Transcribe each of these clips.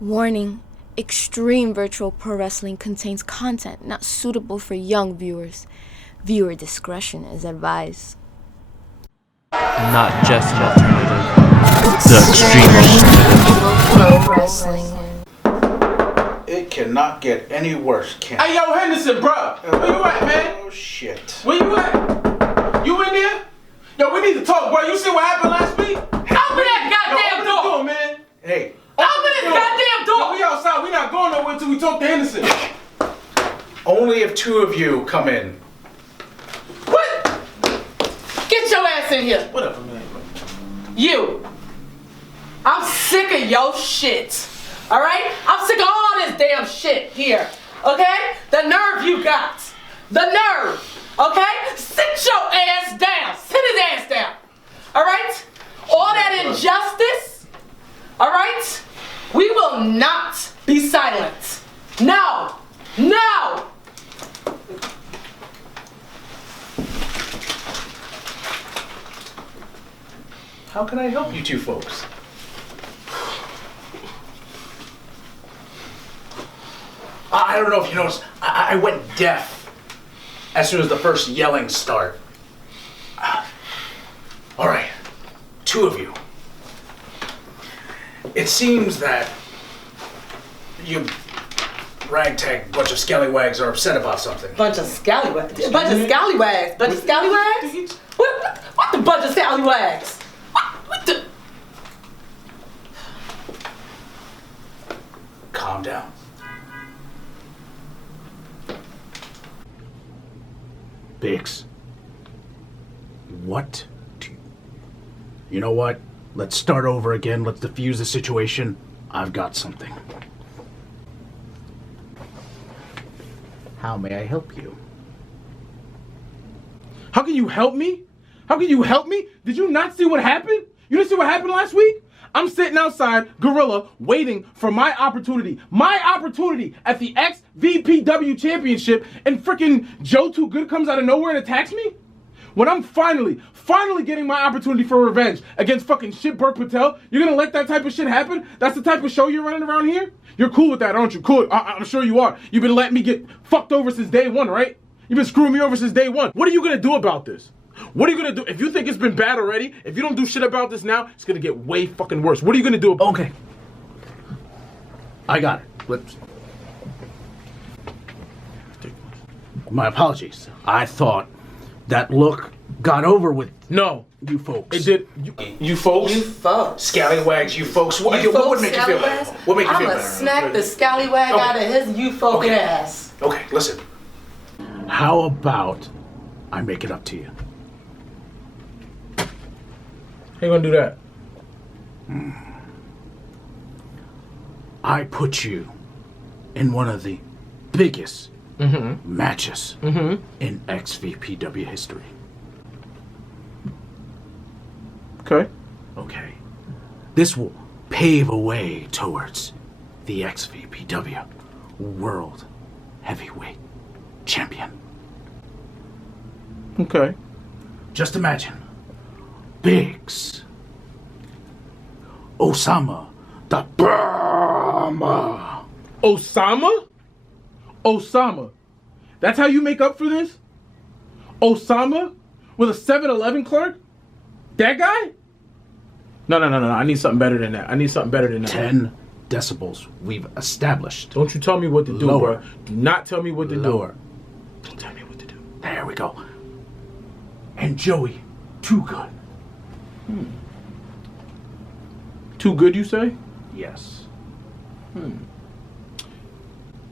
Warning, Xtreme Virtual Pro Wrestling contains content not suitable for young viewers. Viewer discretion is advised. Not just an alternative, the extreme alternative. Pro Wrestling. It cannot get any worse, can it? Hey, yo, Henderson, bro. Where you at, man? Oh, shit. Where you at? You in there? Yo, we need to talk, bro. You see what happened last week? Open that goddamn door! Door, man. Hey. Open this goddamn door! Yo, we outside. We not going nowhere until we talk to Henderson. Only if two of you come in. What? Get your ass in here. Whatever, man. You. I'm sick of your shit. Alright? I'm sick of all this damn shit here. Okay? The nerve you got. The nerve. Okay? Sit your ass down. Sit his ass down. Alright? All that injustice. Alright? We will not be silent. No. No. How can I help you two folks? I don't know if you noticed, I went deaf as soon as the first yelling started. All right, two of you. It seems that you ragtag bunch of scallywags are upset about something. Bunch of scallywags. Bunch of scallywags. Bunch of scallywags? What the bunch of scallywags? What the? Calm down. Biggs, what do you know what? Let's start over again. Let's defuse the situation. I've got something. How may I help you? How can you help me? How can you help me? Did you not see what happened? You didn't see what happened last week? I'm sitting outside, Gorilla, waiting for my opportunity at the XVPW Championship, and freaking Joe Too Good comes out of nowhere and attacks me? When I'm finally getting my opportunity for revenge against fucking shit Burke Patel, you're gonna let that type of shit happen? That's the type of show you're running around here? You're cool with that, aren't you? Cool. I'm sure you are. You've been letting me get fucked over since day one, right? You've been screwing me over since day one. What are you gonna do about this? What are you gonna do? If you think it's been bad already, if you don't do shit about this now, it's gonna get way fucking worse. What are you gonna do about it? Okay. I got it. Let's... My apologies. I thought that look got over with. No. You folks. It did. You folks? You folks. Scallywags, you folks. What would make you feel better? What make you feel better? I'ma snack the scallywag out of his you folk ass. Okay, listen. How about I make it up to you? How you gonna do that? I put you in one of the biggest matches in XVPW history. Okay. Okay. This will pave a way towards the XVPW World Heavyweight Champion. Okay. Just imagine. Biggs. Osama the Burma. Osama? Osama. That's how you make up for this? Osama? With a 7-Eleven clerk? That guy? No. I need something better than that. 10 decibels we've established. Don't you tell me what to do, Lower. bro. Do not tell me what to Lower. do. Don't tell me what to do. There we go. And Joey, Too Good. Too good, you say? Yes.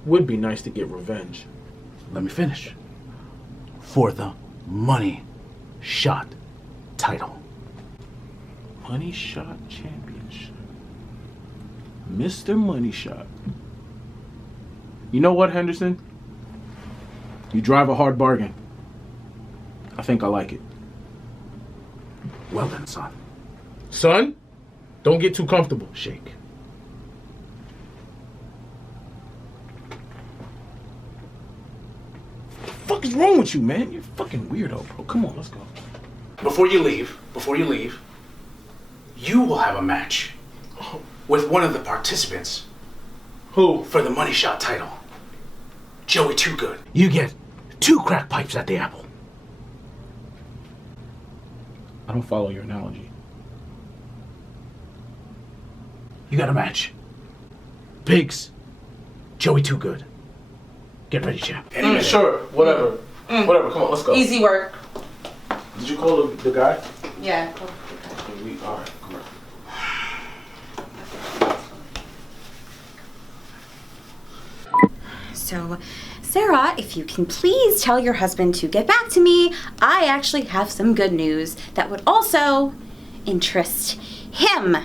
Would be nice to get revenge. Let me finish. For the Money Shot title. Money Shot Championship. Mr. Money Shot. You know what, Henderson? You drive a hard bargain. I think I like it. Well then, son. Son, don't get too comfortable. Shake. What the fuck is wrong with you, man? You're a fucking weirdo, bro. Come on, let's go. Before you leave, you will have a match with one of the participants Who? For the money shot title. Joey Too Good. You get 2 crack pipes at the Apple. I don't follow your analogy. You got a match. Pigs. Joey Too Good. Get ready, champ. Sure, whatever. Whatever, come on, let's go. Easy work. Did you call the guy? Yeah. Alright, come on. So, Sarah, if you can please tell your husband to get back to me, I actually have some good news that would also interest him.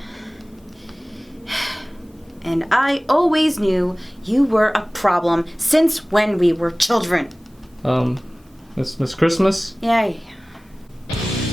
And I always knew you were a problem since when we were children. Miss Christmas? Yay.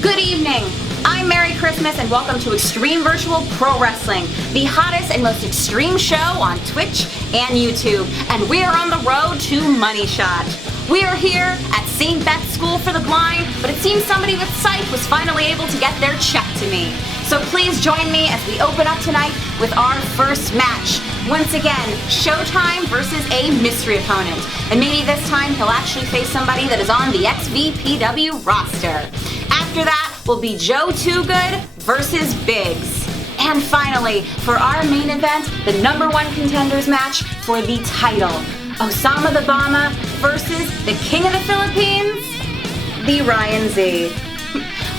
Good evening. I'm Merry Christmas and welcome to Extreme Virtual Pro Wrestling, the hottest and most extreme show on Twitch and YouTube. And we are on the road to Money Shot. We are here at St. Beth's School for the Blind, but it seems somebody with sight was finally able to get their check to me. So please join me as we open up tonight with our first match. Once again, Showtime versus a mystery opponent. And maybe this time he'll actually face somebody that is on the XVPW roster. After that will be Joe Too Good versus Biggs. And finally, for our main event, the #1 contenders match for the title. Osama the Bomber versus the King of the Philippines, the Ryan Z.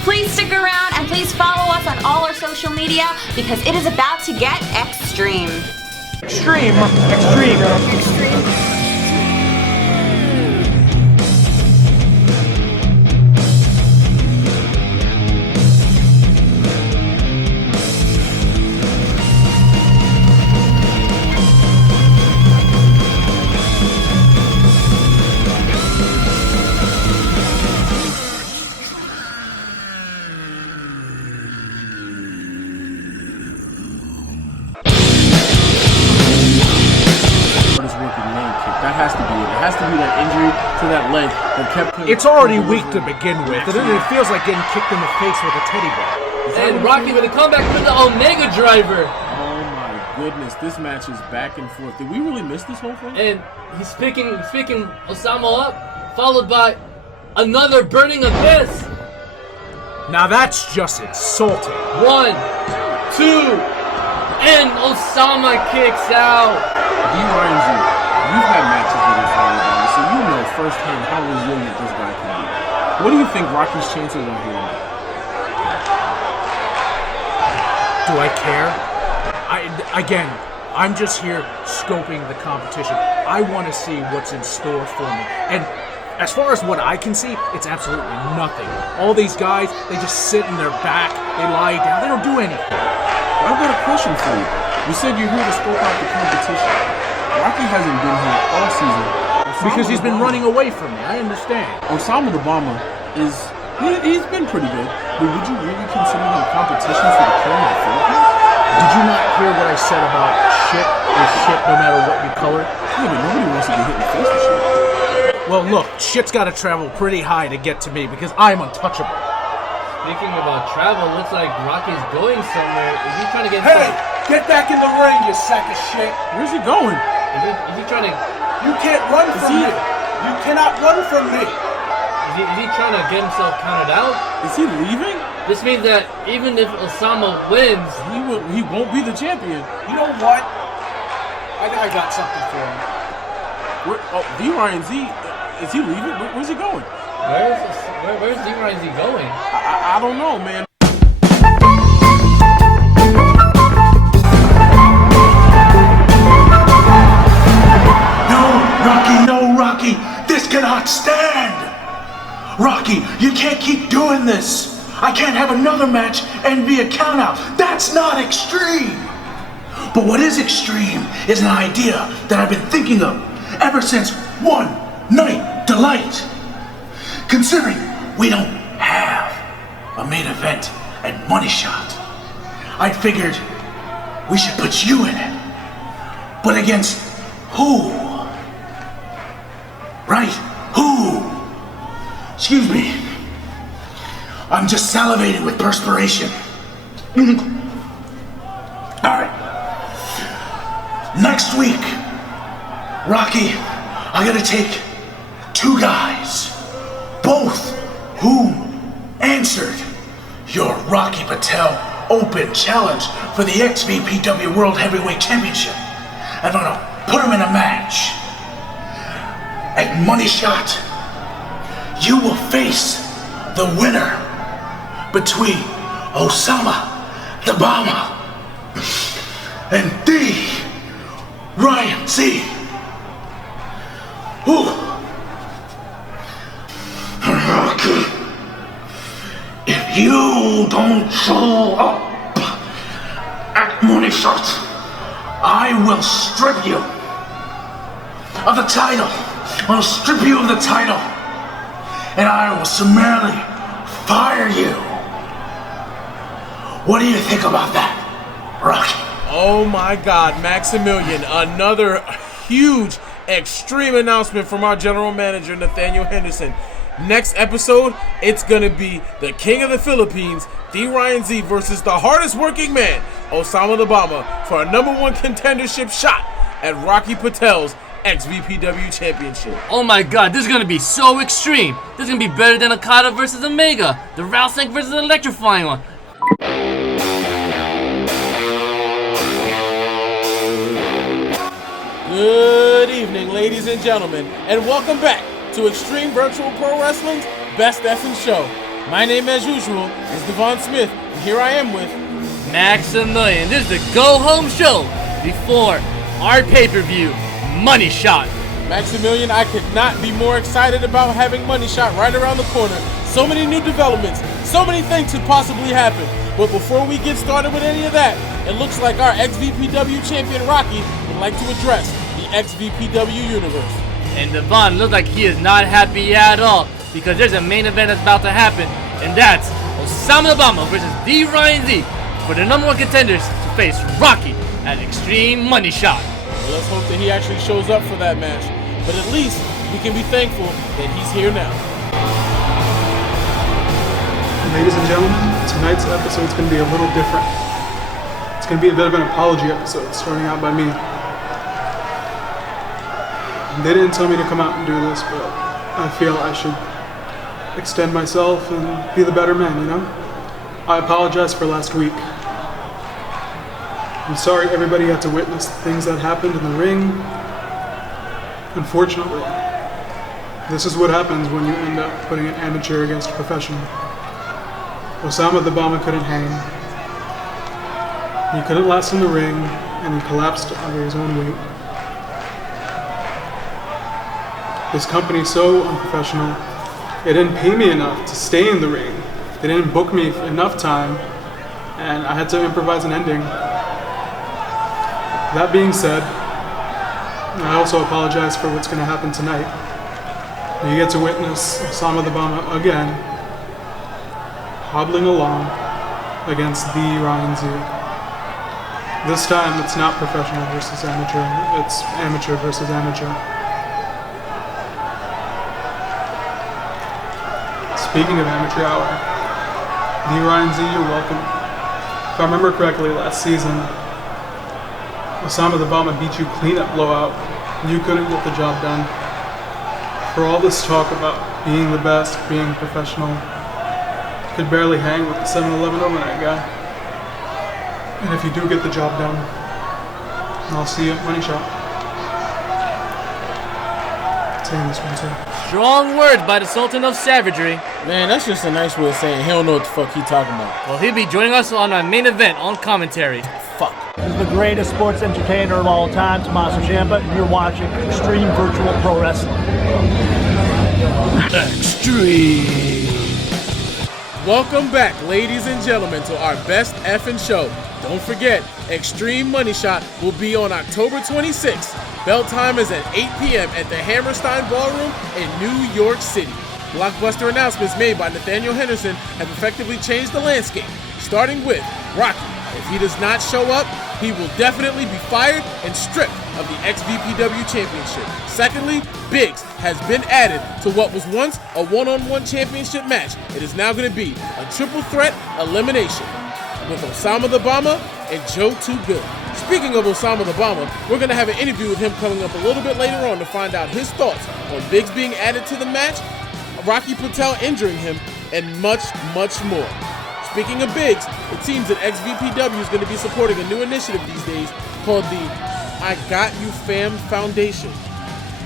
Please stick around and please follow us on all our social media because it is about to get extreme. Extreme. That has to be it. It has to be that injury to that leg that kept him. It's already weak to begin with, and it feels like getting kicked in the face with a teddy bear. And Rocky with a comeback with the Omega Driver. Oh my goodness, this match is back and forth. Did we really miss this whole thing? And he's picking Osama up, followed by another burning abyss. Now that's just insulting. 1, 2, and Osama kicks out. D-Ryan Z, you've had matches with this Alabama, so you know firsthand how resilient this guy can be. What do you think Rocky's chances are here tonight? Do I care? I'm just here scoping the competition. I want to see what's in store for me. And as far as what I can see, it's absolutely nothing. All these guys, they just sit in their back, they lie down, they don't do anything. I've got a question for you. You said you're here to scope out the competition. Rocky hasn't been here all season. Because he's been running away from me, I understand. Osama the Bomber he's been pretty good, but would you really consider him competition for the King of the Philippines? Did you not hear what I said about shit is shit no matter what you color? Yeah, but nobody wants to get hit in the face with shit. Well, look, shit's gotta travel pretty high to get to me because I'm untouchable. Speaking about travel, looks like Rocky's going somewhere. Is he trying to get? Hey, get back in the ring, you sack of shit. Where's he going? Is he trying to? You can't run from me. You cannot run from me. Is he trying to get himself counted out? Is he leaving? This means that even if Osama wins, He won't be the champion. You know what? I got something for him. D-Ryan Z, is he leaving? Where's he going? where's D-Ryan Z going? I don't know, man. No, Rocky, this cannot stand. Rocky, you can't keep doing this. I can't have another match and be a countout. That's not extreme. But what is extreme is an idea that I've been thinking of ever since One Night Delight. Considering we don't have a main event at Money Shot, I figured we should put you in it. But against who? Right? Who? Excuse me. I'm just salivating with perspiration. All right. Next week, Rocky, I'm gonna take two guys, both whom answered your Rocky Patel Open Challenge for the XVPW World Heavyweight Championship. I'm gonna put them in a match. At Money Shot, you will face the winner between Osama the Bomber and the Ryan Z. Ooh. Rocky, if you don't show up at Money Shot, I will strip you of the title. I'll strip you of the title, and I will summarily fire you. What do you think about that, Rocky? Oh my God, Maximilian, another huge Xtreme announcement from our general manager, Nathaniel Henderson. Next episode, it's gonna be the King of the Philippines, D. Ryan Z, versus the hardest working man, Osama the Bomber, for a #1 contendership shot at Rocky Patel's XVPW Championship. Oh my god, this is gonna be so extreme. This is gonna be better than Okada versus Omega, the Rattlesnake versus Electrifying one. Good evening, ladies and gentlemen, and welcome back to Xtreme Virtual Pro Wrestling's Best Effing Show. My name, as usual, is Devon Smith, and here I am with Maximilian. This is the go-home show before our pay-per-view, Money Shot. Maximilian. I could not be more excited about having Money Shot right around the corner. So many new developments, so many things could possibly happen. But before we get started with any of that, it looks like our XVPW champion Rocky would like to address the XVPW universe. And Devon looks like he is not happy at all because there's a main event that's about to happen, and that's Osama the Bomber versus D. Ryan Z for the #1 contenders to face Rocky at Xtreme Money Shot. Well, let's hope that he actually shows up for that match. But at least we can be thankful that he's here now. Ladies and gentlemen, tonight's episode is going to be a little different. It's going to be a bit of an apology episode, starting out by me. They didn't tell me to come out and do this, but I feel I should extend myself and be the better man, you know? I apologize for last week. I'm sorry everybody had to witness the things that happened in the ring. Unfortunately, this is what happens when you end up putting an amateur against a professional. Osama the Bomber couldn't hang. He couldn't last in the ring, and he collapsed under his own weight. This company's so unprofessional. It didn't pay me enough to stay in the ring. They didn't book me enough time, and I had to improvise an ending. That being said, I also apologize for what's going to happen tonight. You get to witness Osama the Bomber again, hobbling along against the Ryan Z. This time it's not professional versus amateur, it's amateur versus amateur. Speaking of amateur hour, the Ryan Z, you're welcome. If I remember correctly, last season, Osama the Bomber beat you clean at blowout. You couldn't get the job done. For all this talk about being the best, being professional, could barely hang with the 7-Eleven overnight guy. And if you do get the job done, I'll see you at Money Shot. Saying this one too. Strong words by the Sultan of Savagery. Man, that's just a nice way of saying he don't know what the fuck he talking about. Well, he'll be joining us on our main event on commentary. Fuck. This is the greatest sports entertainer of all time, Tommaso Ciampa, and you're watching Xtreme Virtual Pro Wrestling. Xtreme. Welcome back, ladies and gentlemen, to our best effing show. Don't forget, Xtreme Money Shot will be on October 26th. Bell time is at 8 p.m. at the Hammerstein Ballroom in New York City. Blockbuster announcements made by Nathaniel Henderson have effectively changed the landscape, starting with Rocky. If he does not show up, he will definitely be fired and stripped of the XVPW Championship. Secondly, Biggs has been added to what was once a one-on-one championship match. It is now going to be a triple threat elimination with Osama the Bomber and Joe Too Good. Speaking of Osama the Bomber, we're going to have an interview with him coming up a little bit later on to find out his thoughts on Biggs being added to the match, Rocky Patel injuring him, and much, much more. Speaking of Biggs, it seems that XVPW is going to be supporting a new initiative these days called the I Got You Fam Foundation,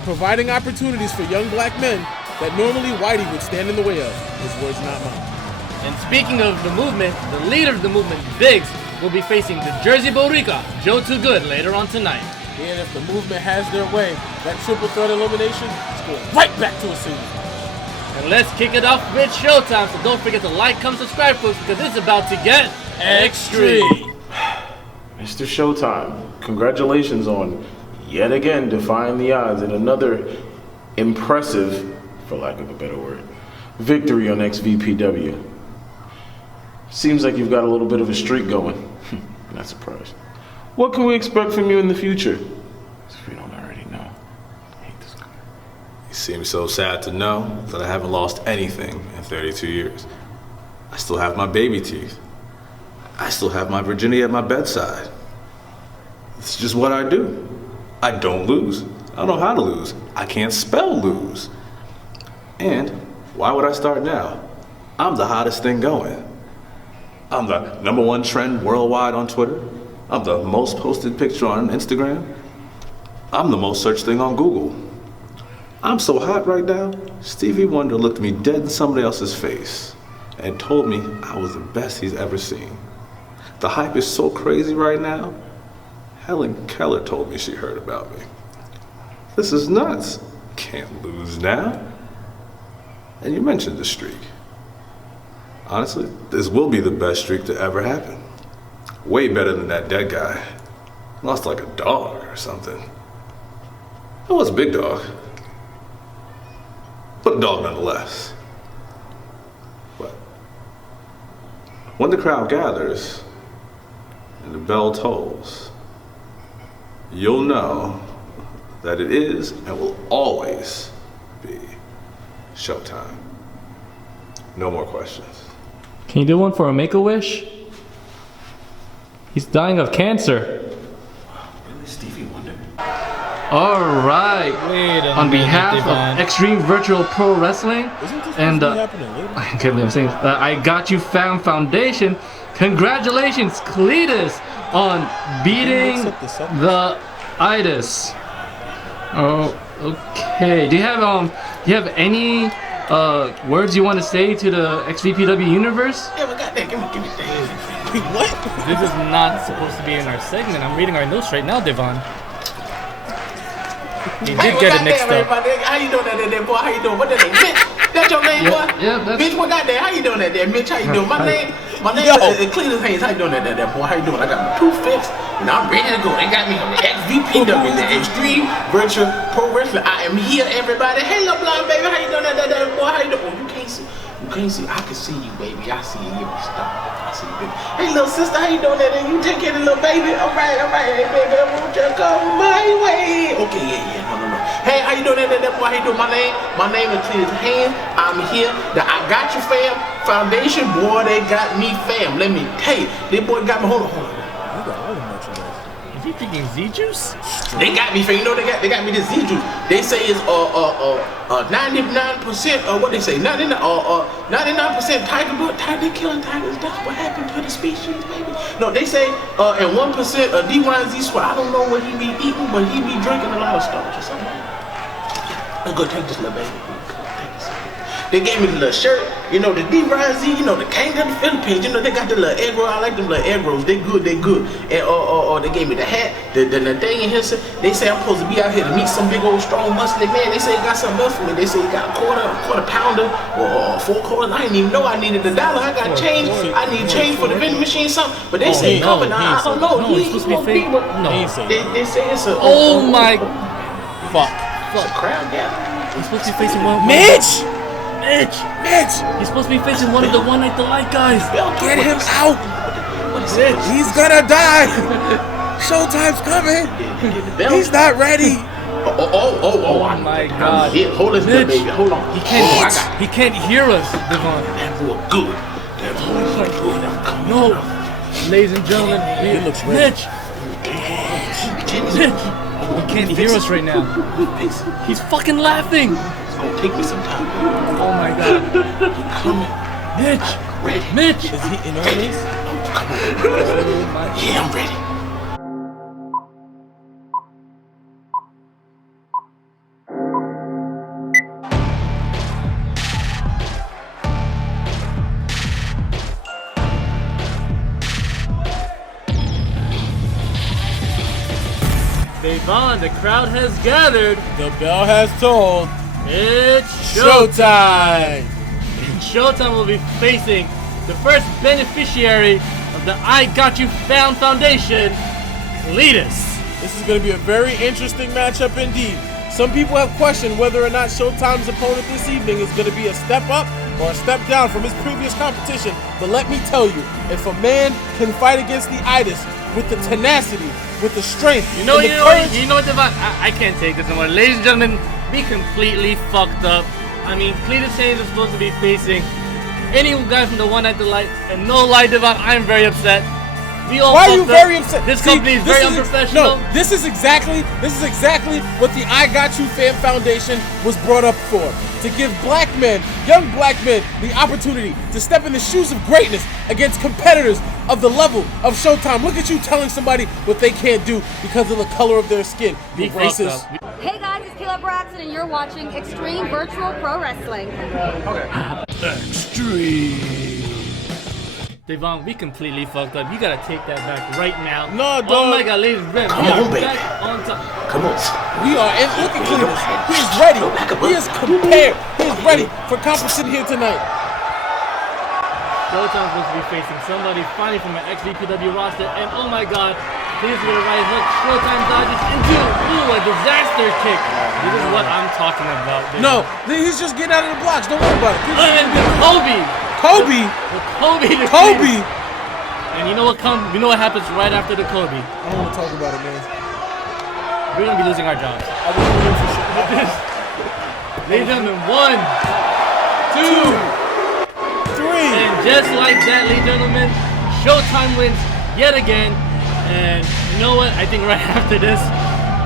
providing opportunities for young black men that normally Whitey would stand in the way of. His words, not mine. And speaking of the movement, the leader of the movement, Biggs, will be facing the Jersey Boricua, Joe Too Good, later on tonight. And if the movement has their way, that triple threat elimination is going right back to a single. And let's kick it off with Showtime, so don't forget to like, comment, subscribe, folks, because it's about to get extreme. Mr. Showtime, congratulations on yet again defying the odds in another impressive, for lack of a better word, victory on XVPW. Seems like you've got a little bit of a streak going. Not surprised. What can we expect from you in the future? If we don't already know. I hate this guy. You seem so sad to know that I haven't lost anything in 32 years. I still have my baby teeth. I still have my virginity at my bedside. It's just what I do. I don't lose. I don't know how to lose. I can't spell lose. And why would I start now? I'm the hottest thing going. I'm the #1 trend worldwide on Twitter. I'm the most posted picture on Instagram. I'm the most searched thing on Google. I'm so hot right now, Stevie Wonder looked me dead in somebody else's face and told me I was the best he's ever seen. The hype is so crazy right now. Helen Keller told me she heard about me. This is nuts. Can't lose now. And you mentioned the streak. Honestly, this will be the best streak to ever happen. Way better than that dead guy. Lost like a dog or something. I was a big dog. But a dog nonetheless. But when the crowd gathers and the bell tolls, you'll know that it is and will always be showtime. No more questions. Can you do one for a Make-A-Wish? He's dying of cancer. Really, Stevie Wonder? Alright. On behalf of Extreme Virtual Pro Wrestling and I can't believe I'm saying this, I Got You Fam Foundation, congratulations Cletus on beating the itis. Oh, okay. Do you have any words you want to say to the XVPW universe? Yeah, but goddamn, give me that. What? This is not supposed to be in our segment. I'm reading our notes right now, Devon. He did get it mixed up. How you doing that, boy? How you doing? What that name? Mitch? That your name, boy? Yeah, that's... Bitch, what goddamn? How you doing that there, Mitch? How you doing? My name is Cletus Haynes. How you doing that there, boy? How you doing? I got my tooth fixed and I'm ready to go. They got me on the XVPW, the Extreme Virtual Pro Wrestling. I am here, everybody. Hey, little blonde baby. How you doing that there, boy? How you doing? Oh, you can't see. You can't see. I can see you, baby. I see you. Stop. I see you, baby. Hey, little sister. How you doing that there? You take care of the little baby? All right. Hey, baby. Won't you come my way? Okay, yeah. No. Hey, how you doing that boy? How you doing? My name is Cletus Haynes. I'm here. The I Got You Fam Foundation. Boy, they got me fam. Let me tell you. They boy got me. Hold on. Is he drinking Z-Juice? They got me fam. You know they got me this Z-Juice. They say it's 99% what they say 99% tiger blood. They killing tigers. That's what happened to the species, baby. No, they say and 1% D1Z sweat. I don't know what he be eating, but he be drinking a lot of starch or something. Let's go take this little baby. They gave me the little shirt, you know, the D-Rise-Z, you know, the King of the Philippines, you know, they got the little egg roll. I like them little egg rolls. They good. And they gave me the hat, the thing in here. They say I'm supposed to be out here to meet some big old strong muscly man. They say he got something else for me. They say he got a quarter pounder or 4 quarters. I didn't even know I needed $1. I got change. I need change for the vending machine, something. But they say coming. I don't know. He's supposed to be. They say it's a. Oh my. Fuck. It's a crowd gathering. He's supposed to be facing one. Mitch! He's supposed to be facing one of the One Night Delight guys. Get him out! He's gonna die! Showtime's coming! He's not ready! Oh my God! Hold on, baby. Hold on. He can't hear us, Devon. That boy good. No, ladies and gentlemen, he looks ready. Mitch. He can't hear us right now. He's fucking laughing. It's gonna take me some time. Oh my god. Coming. Mitch! Is he in earnest? Come on. Yeah, I'm ready. Devon, the crowd has gathered. The bell has tolled. It's Showtime! And Showtime will be facing the first beneficiary of the I Got You Found Foundation, Cletus. This is going to be a very interesting matchup indeed. Some people have questioned whether or not Showtime's opponent this evening is going to be a step up or a step down from his previous competition. But let me tell you, if a man can fight against the itis with the tenacity, with the strength, you know, and the courage, you know what, Devon? I can't take this anymore. Ladies and gentlemen, we completely fucked up. I mean, Cletus Haynes is supposed to be facing any guy from the One Night Delight, and no lie, Devon, I'm very upset. We all why are you fucked very up. upset? This See, company is very unprofessional. No, this is exactly what the I Got You Fan Foundation was brought up for. To give black men, young black men, the opportunity to step in the shoes of greatness against competitors of the level of Showtime. Look at you telling somebody what they can't do because of the color of their skin. You racist. Hey guys, it's Kayla Braxton and you're watching Xtreme Virtual Pro Wrestling. Extreme. Devon, we completely fucked up. You gotta take that back right now. No, dog. Oh my god, ladies and gentlemen. Come on, baby. Back on top. Come on. We are, and look at Cletus. He is ready. He is prepared. He is ready for competition here tonight. Showtime's supposed to be facing somebody finally from an XVPW roster, and oh my god, he's gonna rise up. Showtime dodges into a disaster kick. This is what I'm talking about. Dude. No, he's just getting out of the blocks. Don't worry about it. And the Kobe. Kobe. And you know what happens right after the Kobe? I don't want to talk about it, man. We're gonna be losing our jobs. I was waiting for shit. Ladies and gentlemen, 1, 2, 3. And just like that, ladies and gentlemen, Showtime wins yet again. And you know what? I think right after this,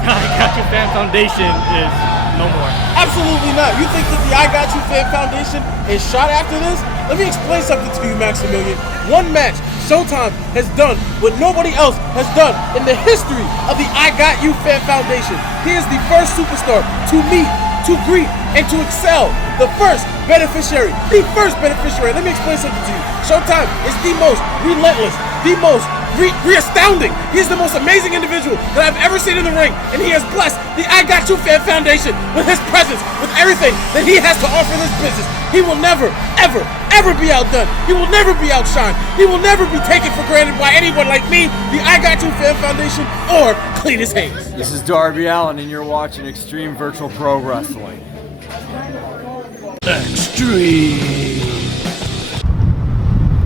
the I Got You Fan Foundation is no more. Absolutely not. You think that the I Got You Fan Foundation is shot after this? Let me explain something to you, Maximilian. One match, Showtime has done what nobody else has done in the history of the I Got You Fan Foundation. He is the first superstar to meet, to greet, and to excel. The first beneficiary. Let me explain something to you. Showtime is the most relentless, the most re-astounding. He's the most amazing individual that I've ever seen in the ring, and he has blessed the I Got You Fan Foundation with his presence, with everything that he has to offer this business. He will never, ever, ever be outdone. He will never be outshined. He will never be taken for granted by anyone like me, the I Got You Fan Foundation, or Cletus Haynes. This is Darby Allin, and you're watching Xtreme Virtual Pro Wrestling. Extreme.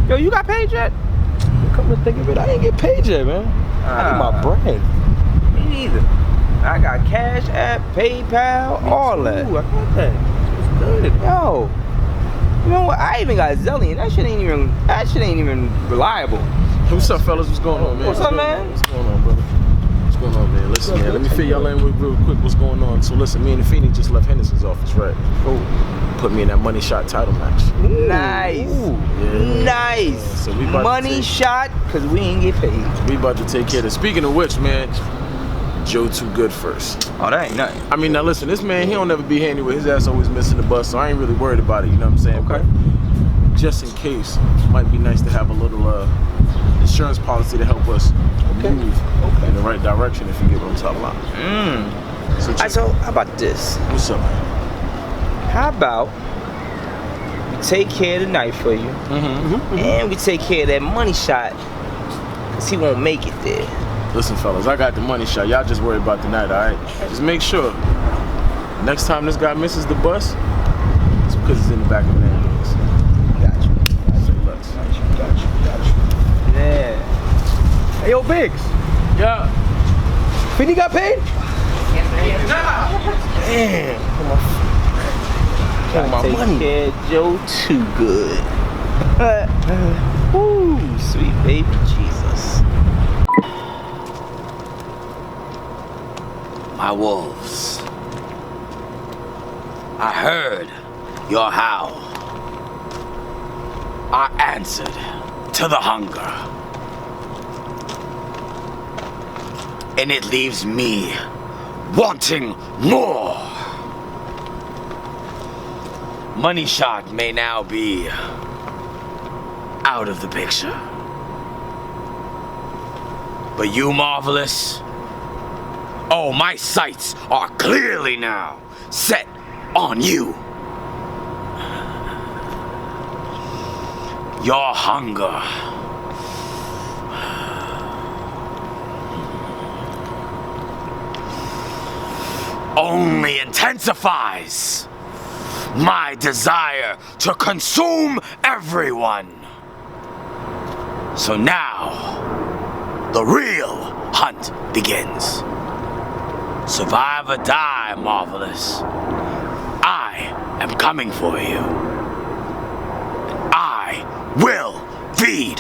Yo, you got paid yet? Come to think of it, I ain't get paid yet, man. I need my bread. Me neither. I got Cash App, PayPal, all that. Ooh, I got that. It's good. Yo, you know what? I even got Zelly, and that shit ain't even reliable. What's up, fellas? What's going on, man? What's up, man? What's going on, brother? What's going on, man? Listen, man, let me fill y'all in with real quick what's going on. So listen, me and Feeney just left Henderson's office, right? Cool. Put me in that money shot title match. Nice. Ooh, yeah. Nice. Yeah. So we about money shot, because we ain't get paid. So we about to take care of this. Speaking of which, man, Joe Too Good first. Oh, that ain't nothing. I mean, now listen, this man, he don't never be handy with his ass always missing the bus, so I ain't really worried about it, you know what I'm saying? Okay. But just in case, it might be nice to have a little insurance policy to help us move in the right direction if you get on top line. So how about this? What's up, man? How about we take care of the night for you, and we take care of that money shot, because he won't make it there. Listen, fellas, I got the money shot. Y'all just worry about the night, all right? Just make sure next time this guy misses the bus, it's because it's in the back of an ambulance. Got you. Got you. Yeah. Hey, yo, Biggs. Yeah. Finny got paid? Damn. Gotta take care of Joe Too Good. Ooh, sweet baby Jesus. My wolves. I heard your howl. I answered to the hunger. And it leaves me wanting more. Money Shot may now be out of the picture. But you, Marvelous, oh, my sights are clearly now set on you. Your hunger only intensifies my desire to consume everyone. So now, the real hunt begins. Survive or die, Marvelous. I am coming for you. I will feed.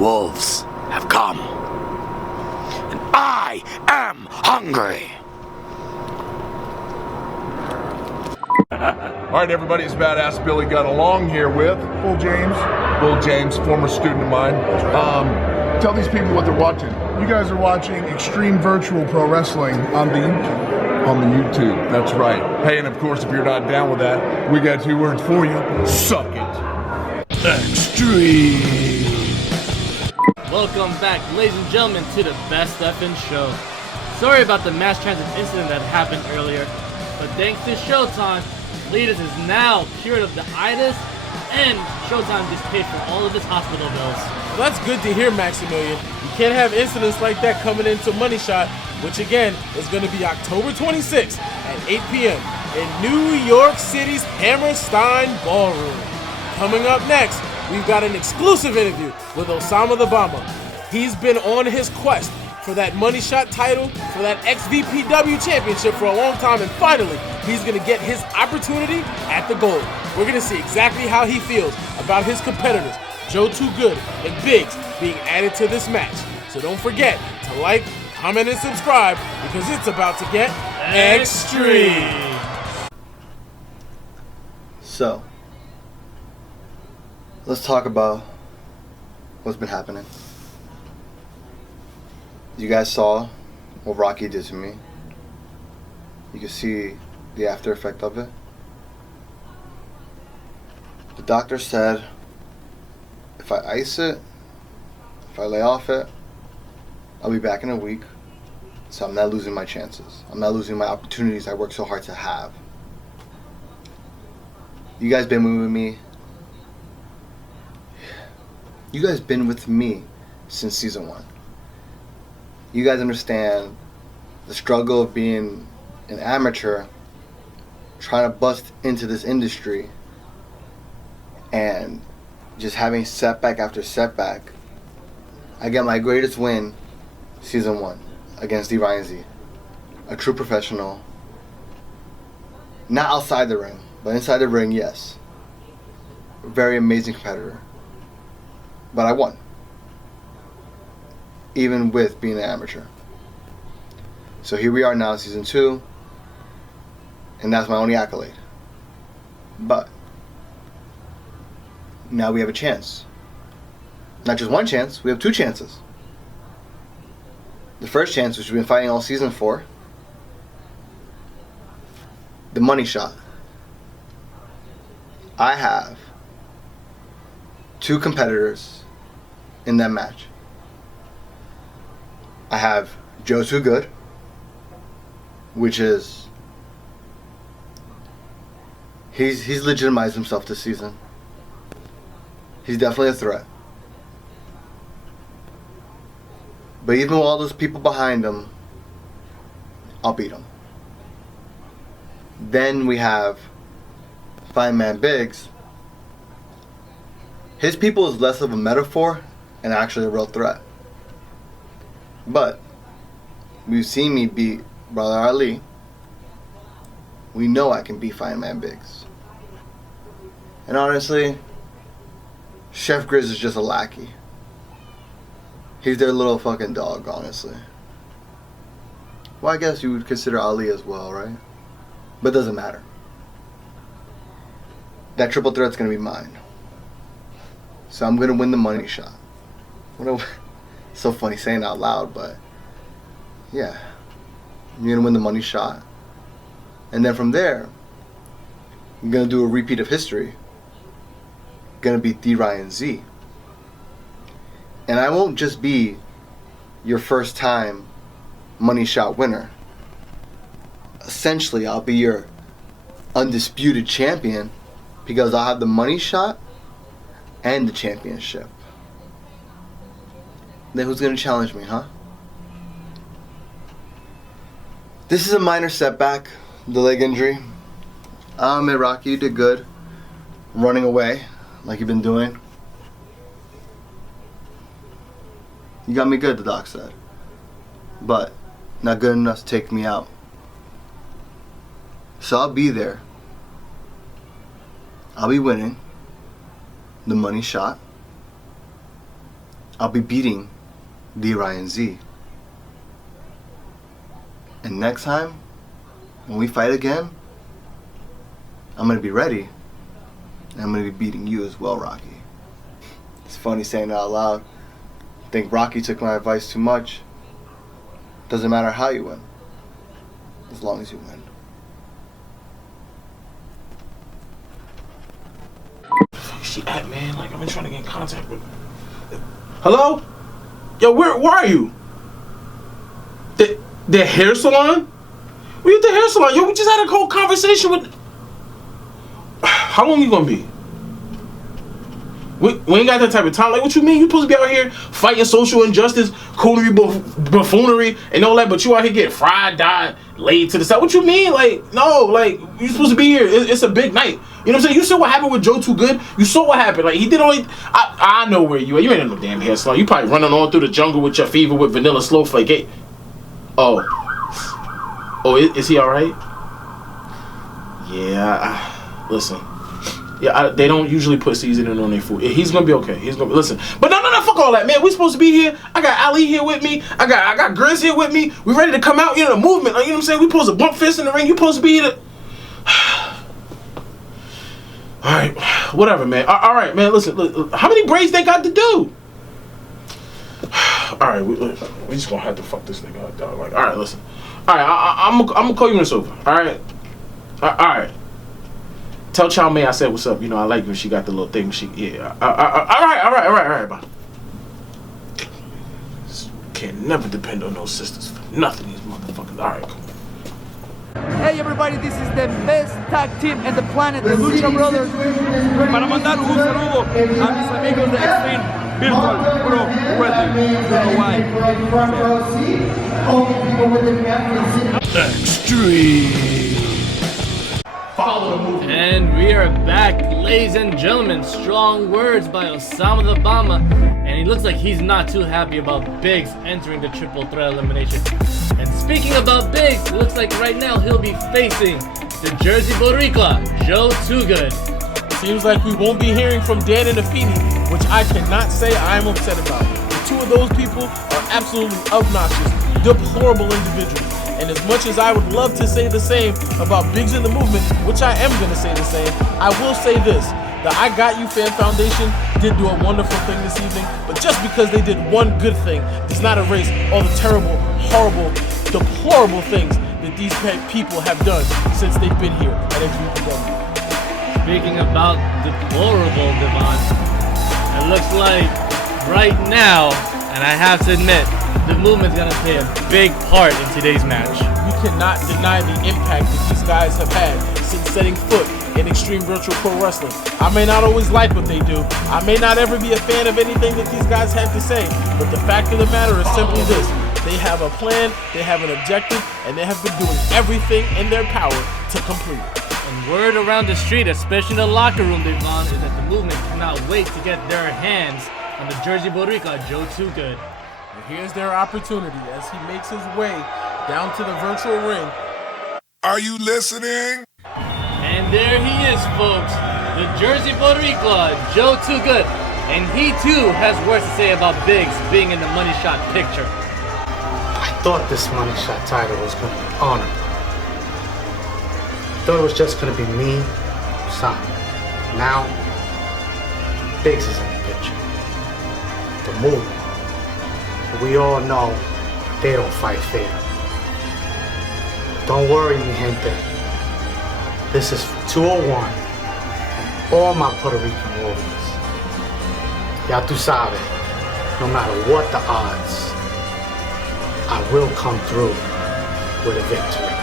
Wolves have come. And I am hungry. All right, everybody, it's Badass Billy Gunn along here with Bull James. Bull James, former student of mine. Tell these people what they're watching. You guys are watching Extreme Virtual Pro Wrestling on the YouTube. On the YouTube, that's right. Hey, and of course, if you're not down with that, we got 2 words for you. Suck it. Extreme. Welcome back, ladies and gentlemen, to the Best Effin' Show. Sorry about the mass transit incident that happened earlier, but thanks to Showtime, Cletus is now cured of the itis, and Showtime just paid for all of his hospital bills. Well, that's good to hear, Maximilian. You can't have incidents like that coming into Money Shot, which again is going to be October 26th at 8 p.m. in New York City's Hammerstein Ballroom. Coming up next, we've got an exclusive interview with Osama the Bomber. He's been on his quest for that Money Shot title, for that XVPW championship for a long time, and finally, he's gonna get his opportunity at the goal. We're gonna see exactly how he feels about his competitors, Joe Too Good and Biggs, being added to this match. So don't forget to like, comment, and subscribe, because it's about to get extreme. So, let's talk about what's been happening. You guys saw what Rocky did to me. You can see the after effect of it. The doctor said if I ice it, if I lay off it, I'll be back in a week. So I'm not losing my chances. I'm not losing my opportunities I worked so hard to have. You guys been with me. You guys been with me since season 1. You guys understand the struggle of being an amateur, trying to bust into this industry, and just having setback after setback. I get my greatest win, season 1, against D. Ryan Z, a true professional. Not outside the ring, but inside the ring, yes. Very amazing competitor. But I won. Even with being an amateur. So here we are now, season 2, and that's my only accolade. But now we have a chance. Not just one chance, we have 2 chances. The first chance, which we've been fighting all season for, the Money Shot. I have 2 competitors in that match. I have Joe Too Good, which is he's legitimized himself this season. He's definitely a threat. But even with all those people behind him, I'll beat him. Then we have Fireman Biggs. His people is less of a metaphor and actually a real threat. But we've seen me beat Brother Ali. We know I can beat Fireman Biggs. And honestly, Chef Grizz is just a lackey. He's their little fucking dog, honestly. Well, I guess you would consider Ali as well, right? But it doesn't matter. That triple threat's gonna be mine. So I'm gonna win the money shot. So funny saying it out loud, but yeah. I'm gonna win the money shot. And then from there, I'm gonna do a repeat of history. Gonna beat D Ryan Z. And I won't just be your first time money shot winner. Essentially, I'll be your undisputed champion because I'll have the money shot and the championship. Then who's gonna challenge me, huh? This is a minor setback, the leg injury. Hey Rocky, you did good. Running away, like you've been doing. You got me good, the doc said. But not good enough to take me out. So I'll be there. I'll be winning the money shot. I'll be beating D Ryan Z. And next time, when we fight again, I'm gonna be ready. And I'm gonna be beating you as well, Rocky. It's funny saying that out loud. I think Rocky took my advice too much. Doesn't matter how you win, as long as you win. She at, man? Like, I've been trying to get in contact with her. Hello? Yo, where are you? The hair salon? We at the hair salon. Yo, we just had a whole conversation with... How long you gonna be? We ain't got that type of time. Like, what you mean? You supposed to be out here fighting social injustice, coolery, buffoonery, and all that, but you out here getting fried, died, laid to the side. What you mean? Like, no, like, you supposed to be here. It's a big night. You know what I'm saying? You saw what happened with Joe Too Good? You saw what happened. Like, he did only... I know where you are. You ain't in no damn hair salon. You probably running on through the jungle with your fever with vanilla snowflake. Hey. Oh, is he all right? Yeah, listen. Yeah, they don't usually put seasoning on their food. He's gonna be okay. He's gonna listen. But no, fuck all that, man. We supposed to be here. I got Ali here with me. I got Grizz here with me. We ready to come out. You know, the movement. You know what I'm saying? We supposed to bump fists in the ring. You supposed to be here. All right, whatever, man. All right, man. Listen, look, how many braids they got to do? All right, we just gonna have to fuck this nigga up, dog. Like, all right, listen. All right, I'm gonna call you when it's over. All right, all right. Tell Chow May I said what's up. You know I like when she got the little thing. All right, bye. Can't never depend on those sisters for nothing. These motherfuckers. All right, cool. Hey everybody, this is the best tag team in the planet, the Lucha Brothers. Para mandar un saludo a mis amigos de Xtreme Virtual Pro Wrestling. Xtreme. And we are back, ladies and gentlemen. Strong words by Osama the Bomber, and he looks like he's not too happy about Biggs entering the triple threat elimination. And speaking about Biggs, it looks like right now he'll be facing the Jersey Boricua, Joe Too Good. Seems like we won't be hearing from Dan and Afini, which I cannot say I'm upset about. The two of those people are absolutely obnoxious, deplorable individuals. And as much as I would love to say the same about Biggs in the Movement, which I am going to say the same, I will say this. The I Got You Fan Foundation did do a wonderful thing this evening, but just because they did one good thing does not erase all the terrible, horrible, deplorable things that these people have done since they've been here at XVPW. Speaking about deplorable, Devon, it looks like right now, and I have to admit, the Movement's gonna play a big part in today's match. You cannot deny the impact that these guys have had since setting foot in Xtreme Virtual Pro Wrestling. I may not always like what they do. I may not ever be a fan of anything that these guys have to say, but the fact of the matter is simply this. They have a plan, they have an objective, and they have been doing everything in their power to complete it. And word around the street, especially in the locker room, Devon, is that the Movement cannot wait to get their hands on the Jersey Boricua, Joe Too Good. And here's their opportunity as he makes his way down to the virtual ring. Are you listening? And there he is, folks. The Jersey Boricua, Joe Too Good. and he too has words to say about Biggs being in the money shot picture. I thought this money shot title was going to be honorable. I thought it was just going to be me, Sam. Now, Biggs is in the picture. The movement. We all know they don't fight fair. Don't worry, mi gente. This is for 201 and all my Puerto Rican warriors. Ya tu sabe, no matter what the odds, I will come through with a victory.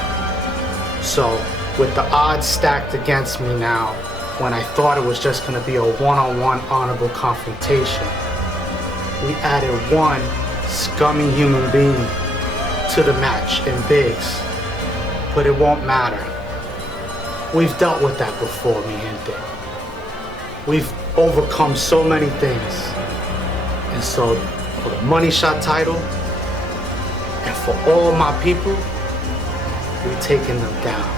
So, with the odds stacked against me now, when I thought it was just going to be a one-on-one honorable confrontation, we added one scummy human being to the match in Biggs. But it won't matter. We've dealt with that before, mi gente. We've overcome so many things. And so, for the money shot title, and for all my people, we're taking them down.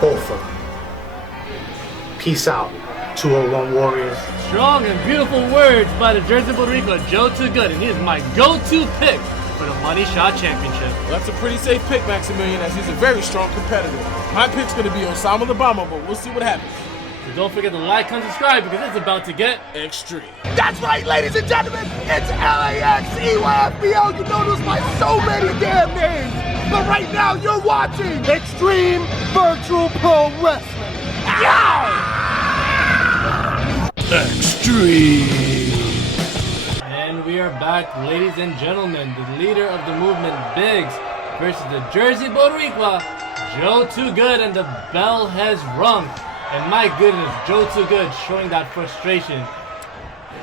Both of them. Peace out, 201 Warriors. Strong and beautiful words by the Jersey Puerto Rico Joe Too Good, and he is my go-to pick for the Money Shot Championship. Well, that's a pretty safe pick, Maximilian, as he's a very strong competitor. My pick's going to be Osama the Bomber, but we'll see what happens. So don't forget to like and subscribe because it's about to get extreme. That's right, ladies and gentlemen. It's LAXEYFBO. You know this by so many damn names. But right now, you're watching Extreme Virtual Pro Wrestling. Extreme. And we are back, ladies and gentlemen. The leader of the movement, Biggs, versus the Jersey Boricua, Joe Too Good, and the bell has rung. And my goodness, Joe Too Good showing that frustration.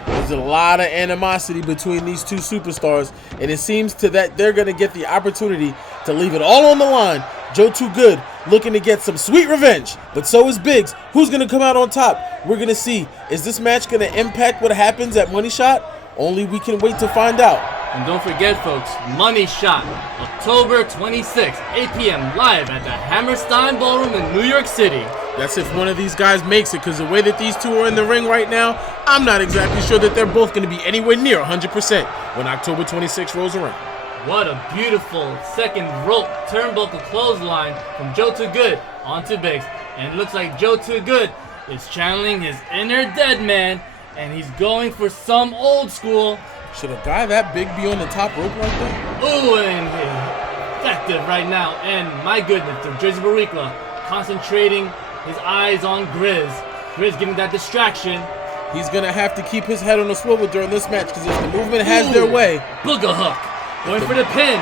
There's a lot of animosity between these two superstars, and it seems to that they're going to get the opportunity to leave it all on the line. Joe Too Good looking to get some sweet revenge, but so is Biggs. Who's going to come out on top? We're going to see. Is this match going to impact what happens at Money Shot? Only we can wait to find out. And don't forget, folks, Money Shot, October 26th, 8 p.m. live at the Hammerstein Ballroom in New York City. That's if one of these guys makes it, because the way that these two are in the ring right now, I'm not exactly sure that they're both going to be anywhere near 100% when October 26th rolls around. What a beautiful second rope turnbuckle clothesline from Joe Too Good onto Biggs. And it looks like Joe Too Good is channeling his inner dead man, and he's going for some old school. Should a guy that big be on the top rope like that? Ooh, and effective right now. And my goodness, the Jersey Boricua concentrating his eyes on Grizz. Grizz getting that distraction. He's going to have to keep his head on a swivel during this match, because if the movement has their way. Booger hook. Going for the pin.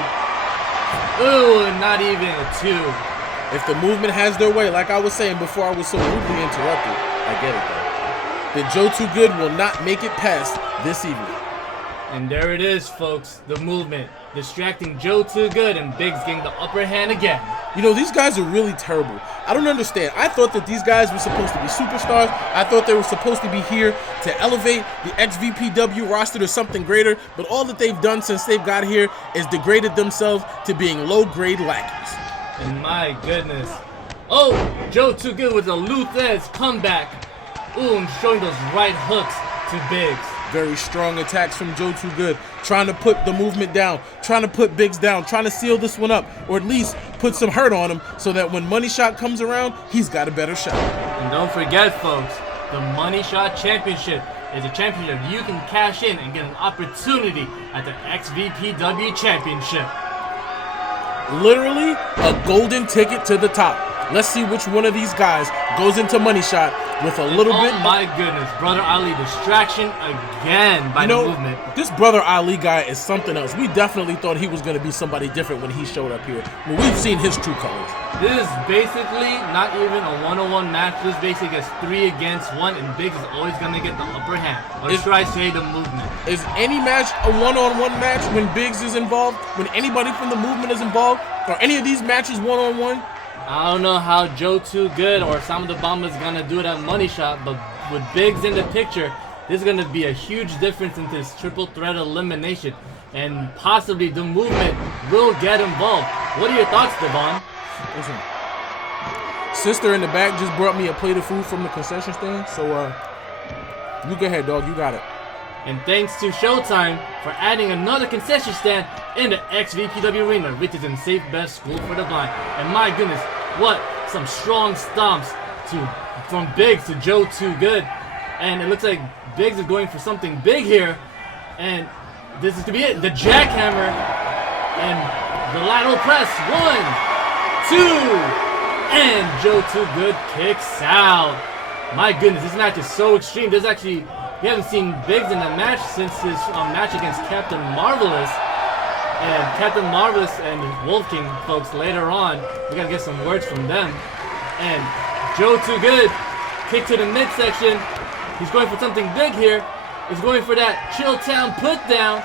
Ooh, not even a 2. If the movement has their way, like I was saying before I was so rudely interrupted, I get it though. Then Joe Too Good will not make it past this evening. And there it is, folks. The movement distracting Joe Too Good, and Biggs getting the upper hand again. You know, these guys are really terrible. I don't understand. I thought that these guys were supposed to be superstars. I thought they were supposed to be here to elevate the XVPW roster to something greater, but all that they've done since they've got here is degraded themselves to being low-grade lackeys. And my goodness. Oh, Joe Too Good with a Luthez comeback. Ooh, and showing those right hooks to Biggs. Very strong attacks from Joe Too Good, trying to put the movement down, trying to put Biggs down, trying to seal this one up, or at least put some hurt on him so that when Money Shot comes around, he's got a better shot. And don't forget, folks, the Money Shot Championship is a championship you can cash in and get an opportunity at the XVPW Championship. Literally a golden ticket to the top. Let's see which one of these guys goes into Money Shot with a little bit. Oh my goodness, Brother Ali distraction again by the movement. This Brother Ali guy is something else. We definitely thought he was going to be somebody different when he showed up here. But we've seen his true colors. This is basically not even a one-on-one match. This basically is 3 against 1, and Biggs is always going to get the upper hand. Or should I say the movement? Is any match a one-on-one match when Biggs is involved? When anybody from the movement is involved? Are any of these matches one-on-one? I don't know how Joe Too Good or Sam the Bomber is going to do it at Money Shot, but with Biggs in the picture, this is going to be a huge difference in this triple threat elimination. And possibly the movement will get involved. What are your thoughts, Devon? Listen, sister in the back just brought me a plate of food from the concession stand, so You go ahead, dog. You got it. And thanks to Showtime for adding another concession stand in the XVPW arena, which is in Safe Best School for the Blind. And my goodness, what some strong stomps from Biggs to Joe Too Good. And it looks like Biggs is going for something big here. And this is to be it. The jackhammer and the lateral press. 1, 2, and Joe Too Good kicks out. My goodness, this match is so extreme. There's actually, we haven't seen Biggs in a match since his match against Captain Marvelous. And Captain Marvelous and Wolf King folks later on, we gotta get some words from them. And Joe Too Good, kick to the midsection. He's going for something big here. He's going for that Chilltown put down.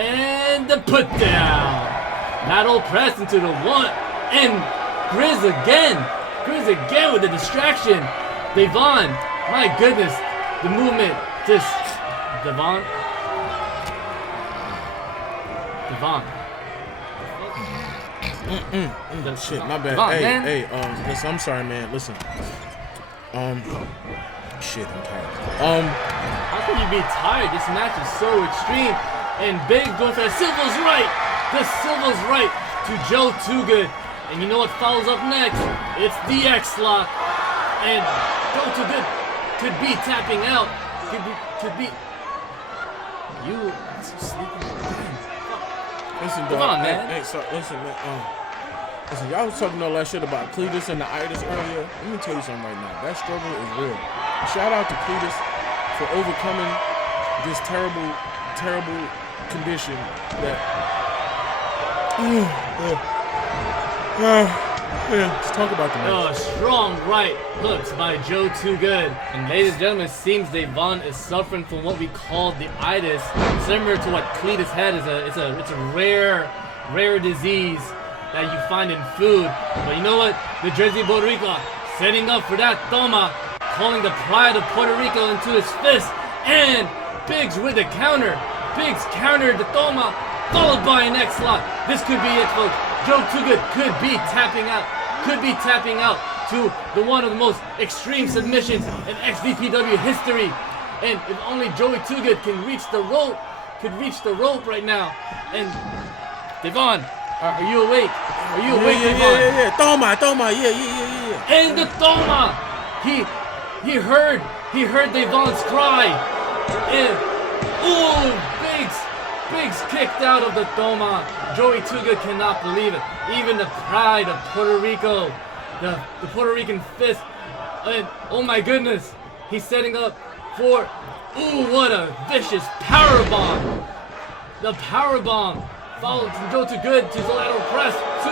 And the put down. Lateral press into the 1. And Grizz again. Grizz again with the distraction. Devon, my goodness, the movement just Devon. Shit, my bad. Devon, hey, man. hey, listen, I'm sorry, man. Listen. Shit, I'm tired. How can you be tired? This match is so extreme. And Biggs going for the Silver's right. The Silver's right to Joe Too Good. And you know what follows up next? It's the X-Lock. And Joe Too Good could be tapping out. Could be. You sleeping. Listen, Come dog. on, man. Hey, so, listen, man. Listen, y'all was talking all that shit about Cletus and the itis earlier. Let me tell you something right now. That struggle is real. Shout out to Cletus for overcoming this terrible, terrible condition that. Let's talk about the match. Strong right hooks by Joe Too Good. And ladies and gentlemen, it seems Devon is suffering from what we call the itis, similar to what Cletus had. It's a rare disease that you find in food. But you know what? The Jersey Puerto Rico setting up for that toma, calling the pride of Puerto Rico into his fist. And Biggs with the counter. Biggs countered the toma, followed by an X-Lock. This could be it, folks. Joe Too Good could be tapping out to the one of the most extreme submissions in XVPW history. And if only Joey Too Good can reach the rope right now. And Devon, are you awake? Are you awake, Devon? Yeah. Toma, yeah. And the toma! He heard Devon's cry. And Biggs kicked out of the toma. Joey Too Good cannot believe it. Even the pride of Puerto Rico, the Puerto Rican fist. And oh my goodness, he's setting up for, what a vicious powerbomb. The powerbomb followed from Joe Too Good to the lateral press. 2.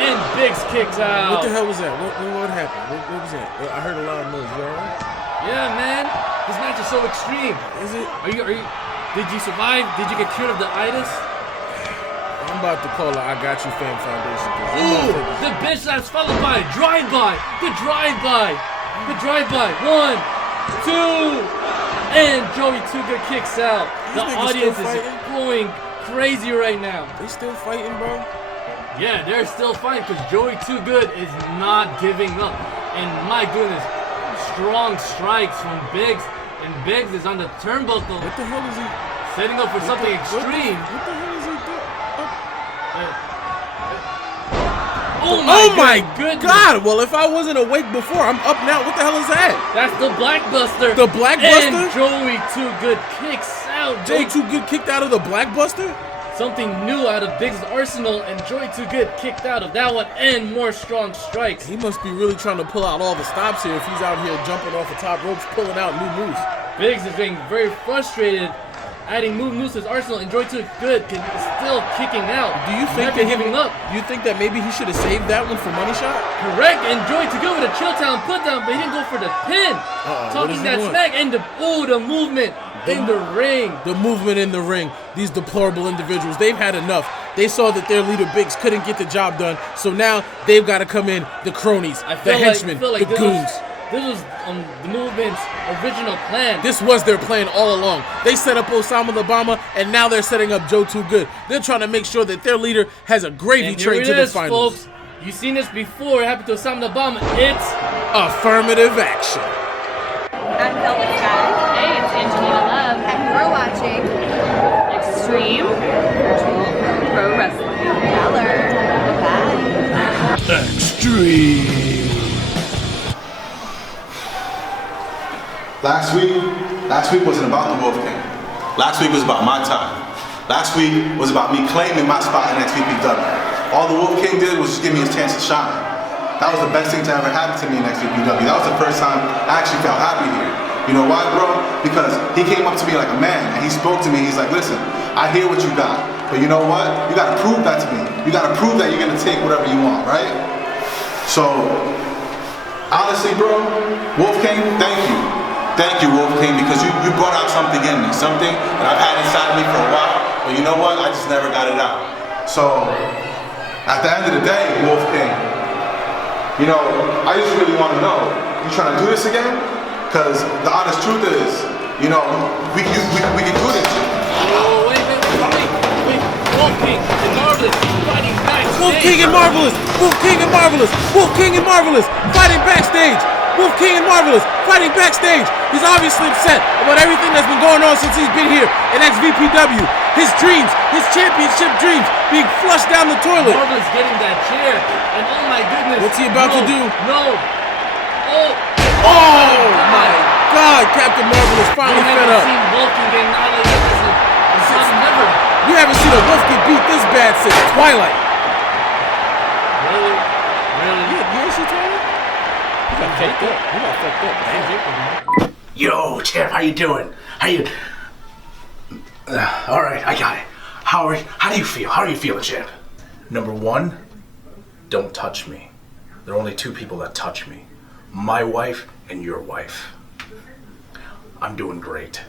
And Biggs kicks out. What the hell was that? What happened? What was that? I heard a loud noise. You alright? Yeah, man. This match is so extreme. Is it? Are you? Did you survive? Did you get cured of the itis? I'm about to call it I Got You Fan Foundation. The bitch slaps followed by a drive-by. The drive-by. 1, 2, and Joey Too Good kicks out. The audience is going crazy right now. They still fighting, bro? Yeah, they're still fighting because Joey Too Good is not giving up. And my goodness, strong strikes from Biggs. And Biggs is on the turnbuckle. What the hell is he? Setting up for something extreme. What the hell is he doing? Oh my goodness. God! Well, if I wasn't awake before, I'm up now. What the hell is that? That's the Blackbuster. The Blackbuster? And Joey Too Good kicks out. Joey Too Good kicked out of the Blackbuster? Something new out of Biggs' arsenal, and Joey Too Good kicked out of that one, and more strong strikes. He must be really trying to pull out all the stops here if he's out here jumping off the top ropes, pulling out new moves. Biggs is getting very frustrated, adding moves to his arsenal, and Joey Too Good is still kicking out. Do you think that giving up? You think that maybe he should have saved that one for Money Shot? Correct, and Joey Too Good with a Chilltown put down, but he didn't go for the pin. Talking that smack, and the movement. In the ring. The movement in the ring. These deplorable individuals, they've had enough. They saw that their leader Biggs couldn't get the job done, so now they've got to come in, the cronies, the henchmen, the goons. This was the movement's original plan. This was their plan all along. They set up Osama the Bomber, and now they're setting up Joe Too Good. They're trying to make sure that their leader has a gravy train to the finals. Folks. You've seen this before. It happened to Osama the Bomber. It's affirmative action. I'm Velvet Sky. Xtreme. Last week wasn't about the Wolf King. Last week was about my time. Last week was about me claiming my spot in XVPW. All the Wolf King did was just give me a chance to shine. That was the best thing to ever happen to me in XVPW. That was the first time I actually felt happy here. You know why, bro? Because he came up to me like a man and he spoke to me. He's like, listen, I hear what you got, but you know what? You gotta prove that to me. You gotta prove that you're gonna take whatever you want, right? So, honestly, bro, Wolf King, thank you. Thank you, Wolf King, because you brought out something in me, something that I've had inside of me for a while, but you know what? I just never got it out. So, at the end of the day, Wolf King, you know, I just really want to know, you trying to do this again? Because the honest truth is, you know, we can do this. Oh, wait. Wolf King and Marvelous fighting backstage. Wolf King and Marvelous. Wolf King and Marvelous. Wolf King and Marvelous fighting backstage. Wolf King and Marvelous fighting backstage. He's obviously upset about everything that's been going on since he's been here in XVPW. His dreams, his championship dreams, being flushed down the toilet. Marvelous getting that chair, and oh my goodness. What's he about to do? No. Oh my God, Captain Marvelous finally fed up. Seen Wolf King getting annihilated since never. We haven't seen a Wolf King beat this bad since Twilight. Really? You ever see Twilight? He got fucked up. Damn. Yo, champ, how you doing? How you? All right, I got it. How do you feel? How are you feeling, champ? Number one, don't touch me. There are only two people that touch me: my wife and your wife. I'm doing great.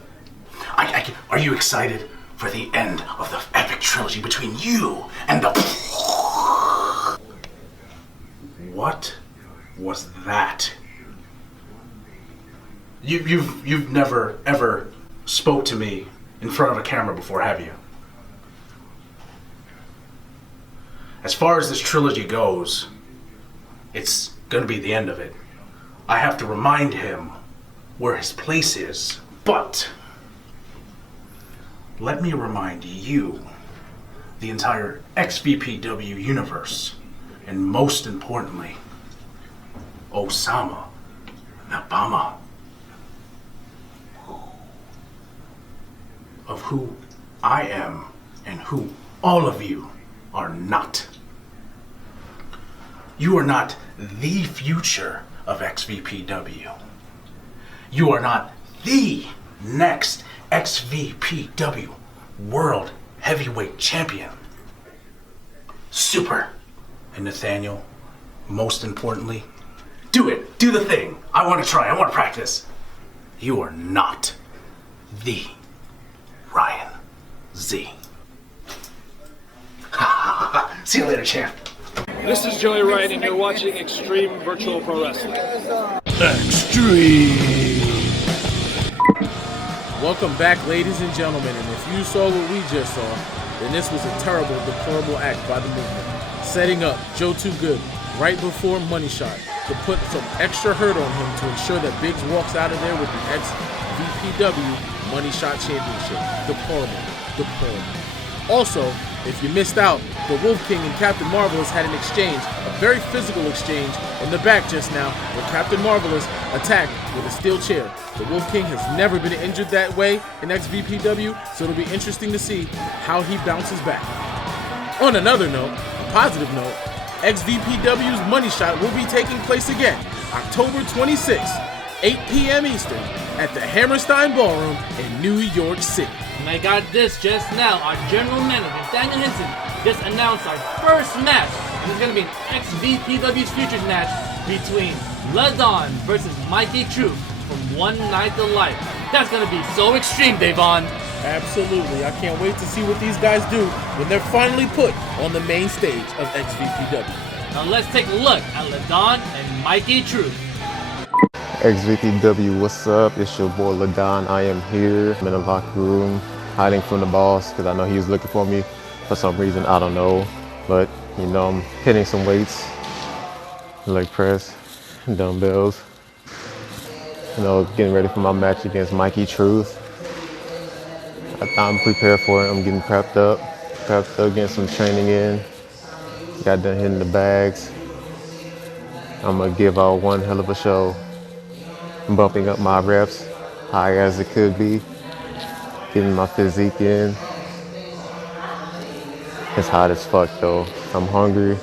Are you excited for the end of the epic trilogy between you and the? What was that? You've never ever spoke to me in front of a camera before, have you? As far as this trilogy goes, it's gonna be the end of it. I have to remind him where his place is, but let me remind you, the entire XVPW universe, and most importantly, Osama Nabama, of who I am and who all of you are not. You are not the future of XVPW. You are not the next XVPW World Heavyweight Champion. Super. And Nathaniel, most importantly, do it. Do the thing. I want to try. I want to practice. You are not the Ryan Z. See you later, champ. This is Joey Wright, and you're watching Xtreme Virtual Pro Wrestling. Xtreme. Welcome back, ladies and gentlemen, and if you saw what we just saw, then this was a terrible, deplorable act by the movement, setting up Joe Too Good right before Money Shot to put some extra hurt on him to ensure that Biggs walks out of there with the XVPW Money Shot Championship. Deplorable. Also, if you missed out, the Wolf King and Captain Marvelous had an exchange, a very physical exchange in the back just now, where Captain Marvelous attacked with a steel chair. The Wolf King has never been injured that way in XVPW, so it'll be interesting to see how he bounces back. On another note, a positive note, XVPW's Money Shot will be taking place again, October 26th, 8 p.m. Eastern, at the Hammerstein Ballroom in New York City. And I got this just now. Our general manager, Daniel Henson, just announced our first match. And it's going to be an XVPW's Futures match between LaDon versus Mikey Truth from One Night to Life. That's going to be so extreme, Davon. Absolutely. I can't wait to see what these guys do when they're finally put on the main stage of XVPW. Now let's take a look at LaDon and Mikey Truth. XVPW, what's up? It's your boy LaDon. I am here. I'm in the locker room, hiding from the boss because I know he was looking for me for some reason. I don't know. But, you know, I'm hitting some weights, leg press, dumbbells. You know, getting ready for my match against Mikey Truth. I'm prepared for it. I'm getting prepped up, getting some training in. Got done hitting the bags. I'm gonna give out one hell of a show. Bumping up my reps high as it could be. Getting my physique in. It's hot as fuck though. I'm hungry.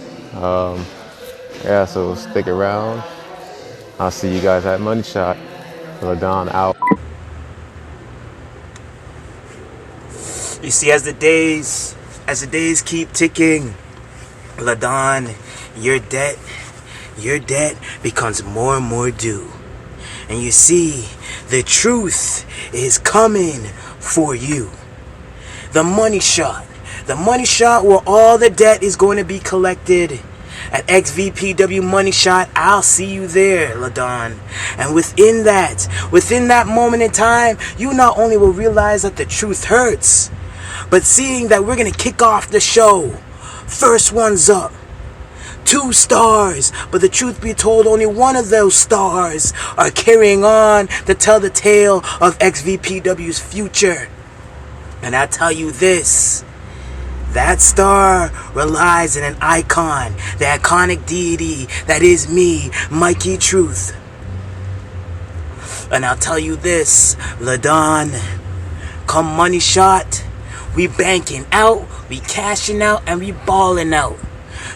Yeah, so stick around. I'll see you guys at Money Shot. LaDon out. You see, as the days keep ticking, LaDon, your debt becomes more and more due. And you see, the truth is coming for you. The Money Shot where all the debt is going to be collected. At XVPW Money Shot, I'll see you there, LaDon. And within that moment in time, you not only will realize that the truth hurts, but seeing that we're going to kick off the show. First one's up. 2 stars, but the truth be told, only one of those stars are carrying on to tell the tale of XVPW's future. And I tell you this, that star relies in an icon, the iconic deity that is me, Mikey Truth. And I'll tell you this, LaDon, come Money Shot, we banking out, we cashing out, and we balling out.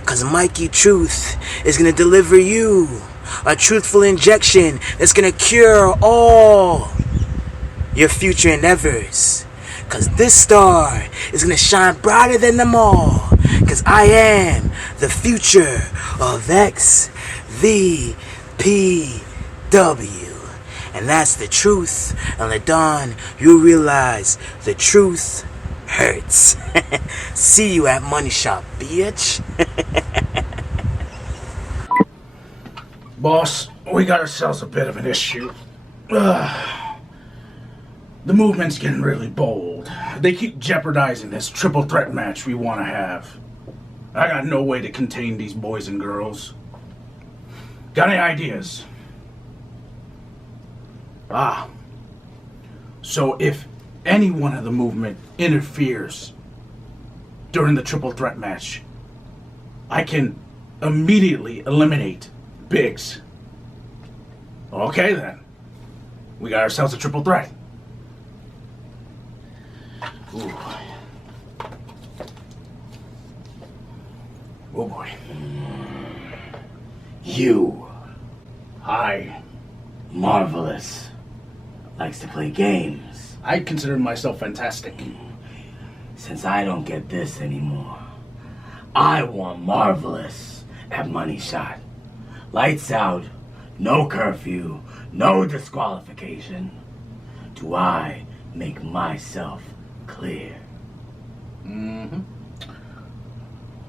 Cause Mikey Truth is gonna deliver you a truthful injection that's gonna cure all your future endeavors. Cause this star is gonna shine brighter than them all. Cause I am the future of XVPW. And that's the truth. And LaDon, you realize the truth hurts. See you at Money Shop, bitch. Boss, we got ourselves a bit of an issue. The movement's getting really bold. They keep jeopardizing this triple threat match we want to have. I got no way to contain these boys and girls. Got any ideas? So if any one of the movement interferes during the triple threat match, I can immediately eliminate Biggs. Okay then. We got ourselves a triple threat. Ooh. Oh boy. You, Hi. Marvelous, likes to play games. I consider myself fantastic. Since I don't get this anymore, I want Marvelous at Money Shot. Lights out, no curfew, no disqualification. Do I make myself clear?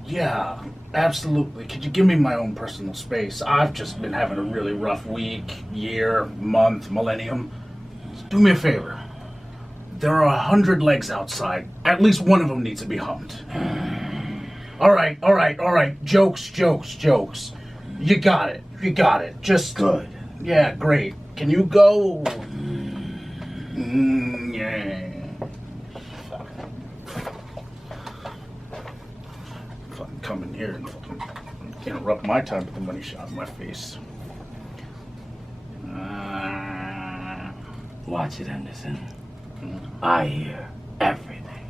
Yeah, absolutely. Could you give me my own personal space? I've just been having a really rough week, year, month, millennium. Do me a favor. There are 100 legs outside. At least one of them needs to be humped. All right. Jokes. You got it. Just... Good. Yeah, great. Can you go? Yeah. Fucking come in here and fucking interrupt my time with the Money Shot in my face. Watch it, Anderson. I hear everything.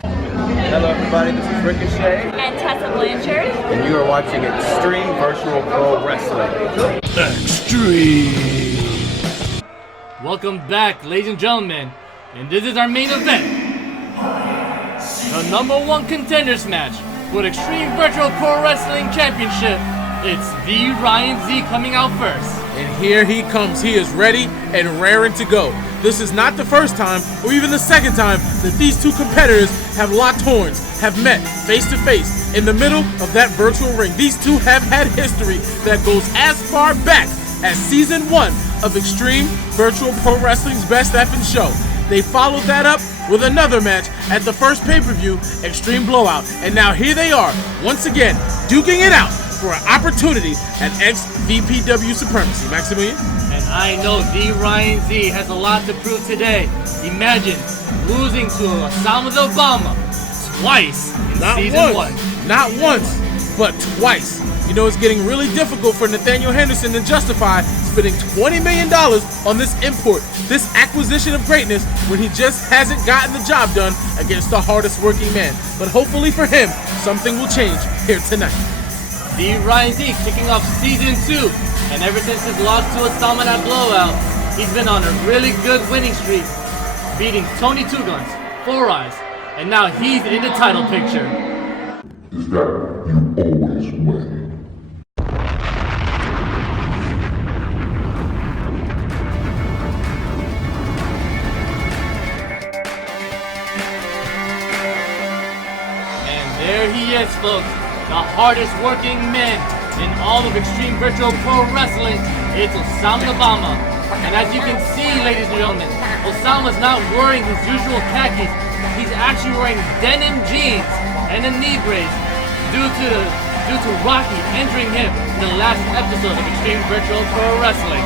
Hello everybody, this is Ricochet. And Tessa Blanchard. And you are watching Xtreme Virtual Pro Wrestling. Xtreme! Welcome back, ladies and gentlemen. And this is our main event. The #1 contenders match for the Xtreme Virtual Pro Wrestling Championship. It's the Ryan Z coming out first. And here he comes. He is ready and raring to go. This is not the first time, or even the second time, that these two competitors have locked horns, have met face to face in the middle of that virtual ring. These two have had history that goes as far back as Season 1 of Xtreme Virtual Pro Wrestling's Best Effing Show. They followed that up with another match at the first pay-per-view, Xtreme Blowout. And now here they are, once again, duking it out for an opportunity at XVPW Supremacy. Maximilian? And I know the Ryan Z has a lot to prove today. Imagine losing to Osama the Obama twice in Not Season once, 1. not once, but twice. You know, it's getting really difficult for Nathaniel Henderson to justify spending $20 million on this import, this acquisition of greatness, when he just hasn't gotten the job done against the hardest working man. But hopefully for him, something will change here tonight. The Ryan Z kicking off season 2, and ever since his loss to Osama that blowout, he's been on a really good winning streak, beating Tony Two Guns, Four Eyes, and now he's in the title picture. Is that you always win. And there he is, folks, the hardest working man in all of Extreme Virtual Pro Wrestling. It's Osama Obama. And as you can see, ladies and gentlemen, Osama's not wearing his usual khakis. He's actually wearing denim jeans and a knee brace due to Rocky entering him in the last episode of Extreme Virtual Pro Wrestling.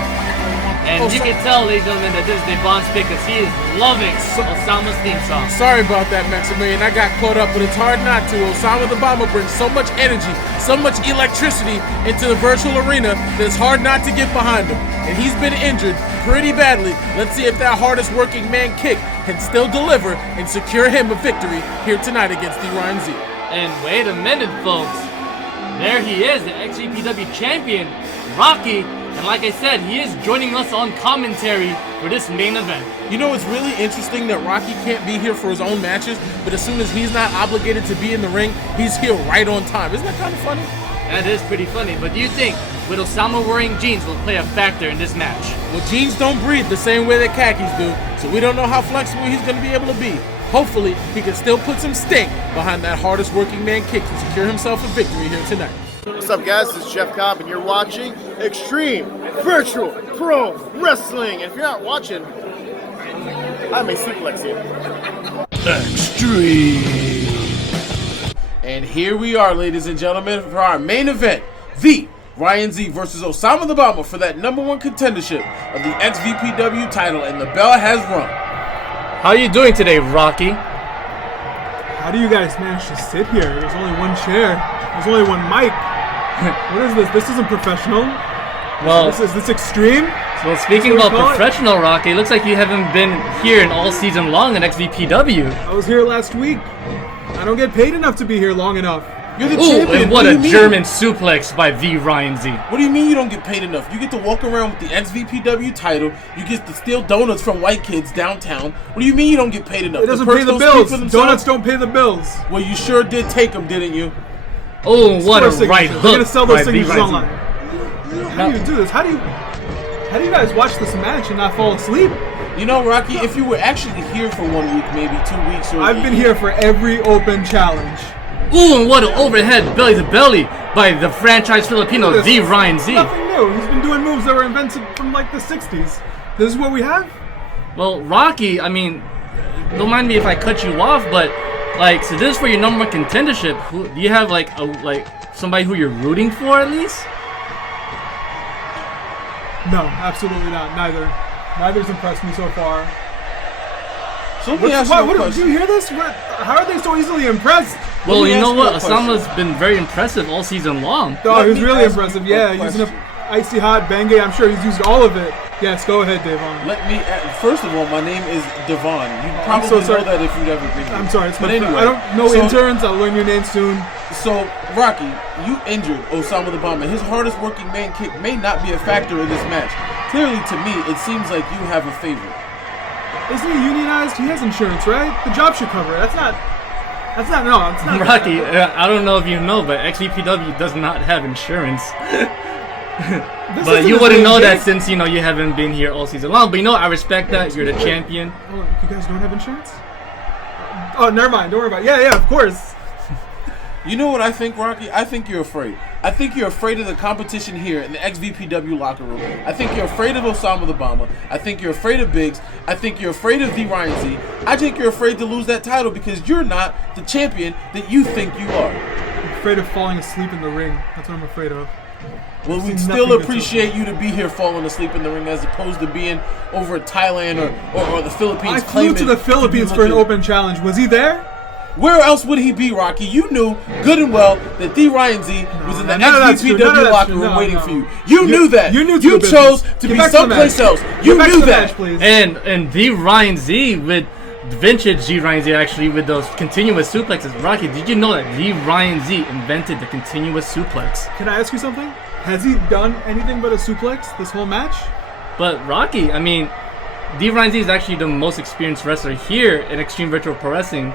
And you can tell, ladies and gentlemen, that this is Devon's pick because he is loving Osama's theme song. Sorry about that, Maximilian. I got caught up, but it's hard not to. Osama the Bomber brings so much energy, so much electricity into the virtual arena that it's hard not to get behind him. And he's been injured pretty badly. Let's see if that hardest working man kick can still deliver and secure him a victory here tonight against the Ryan Z. And wait a minute, folks. There he is, the XVPW champion, Rocky. And like I said, he is joining us on commentary for this main event. You know, it's really interesting that Rocky can't be here for his own matches, but as soon as he's not obligated to be in the ring, he's here right on time. Isn't that kind of funny? That is pretty funny, but do you think with Osama wearing jeans will play a factor in this match? Well, jeans don't breathe the same way that khakis do, so we don't know how flexible he's going to be able to be. Hopefully, he can still put some stink behind that hardest working man kick to secure himself a victory here tonight. What's up, guys? This is Jeff Cobb, and you're watching Extreme Virtual Pro Wrestling. And if you're not watching, I may suplex you. Extreme. And here we are, ladies and gentlemen, for our main event, the Ryan Z versus Osama the Bomber for that #1 contendership of the XVPW title, and the bell has rung. How are you doing today, Rocky? How do you guys manage to sit here? There's only one chair. There's only one mic. What is this? This isn't professional. Well, is this extreme? Well, speaking about professional, Rocky, it looks like you haven't been here in all season long in XVPW. I was here last week. I don't get paid enough to be here long enough. You're the champion. And what a German suplex by the Ryan Z. What do you mean you don't get paid enough? You get to walk around with the XVPW title. You get to steal donuts from white kids downtown. What do you mean you don't get paid enough? It doesn't pay the bills. Donuts don't pay the bills. Well, you sure did take them, didn't you? Oh, what a right hook! They're gonna sell those signatures online. How do you do this? How do you guys watch this match and not fall asleep? You know, Rocky, if you were actually here for 1 week, maybe 2 weeks, or I've been here for every open challenge. Ooh, and what an overhead belly to belly by the franchise Filipino, the Ryan Z. Nothing new. He's been doing moves that were invented from like the 60s. This is what we have? Well, Rocky, I mean, don't mind me if I cut you off, but like, so this is for your #1 contendership. Do you have like somebody who you're rooting for at least? No, absolutely not. Neither's impressed me so far. So do you hear this? How are they so easily impressed? Well, you know what? Osama's been very impressive all season long. Oh, he was really impressive. Yeah, using a icy hot Bengay. I'm sure he's used all of it. Yes, go ahead, Devon. First of all, my name is Devon. You probably know that if you'd ever been here. I'm sorry. But anyway, I don't know interns. I'll learn your name soon. So, Rocky, you injured Osama the Bomber. His hardest working man kick may not be a factor in this match. Clearly, to me, it seems like you have a favorite. Isn't he unionized? He has insurance, right? The job should cover it. That's not. Rocky, I don't know if you know, but XVPW does not have insurance. But you wouldn't know that since, you haven't been here all season long. But I respect that. You're the champion. Oh, you guys don't have insurance? Oh, never mind. Don't worry about it. Yeah, of course. You know what I think, Rocky? I think you're afraid. I think you're afraid of the competition here in the XVPW locker room. I think you're afraid of Osama the Bomber. I think you're afraid of Biggs. I think you're afraid of the Ryan Z. I think you're afraid to lose that title because you're not the champion that you think you are. I'm afraid of falling asleep in the ring. That's what I'm afraid of. Well, we'd still appreciate you to be here falling asleep in the ring as opposed to being over at Thailand or the Philippines. I flew to the Philippines for an open challenge. Was he there? Where else would he be, Rocky? You knew good and well that the Ryan Z was in the XVPW locker room waiting for you. You knew that. You chose to be someplace else. You knew that. And the Ryan Z with vintage G Ryan Z actually with those continuous suplexes. Rocky, did you know that the Ryan Z invented the continuous suplex? Can I ask you something? Has he done anything but a suplex this whole match? But Rocky, I mean, the Ryan Z is actually the most experienced wrestler here in Extreme Virtual Pro Wrestling,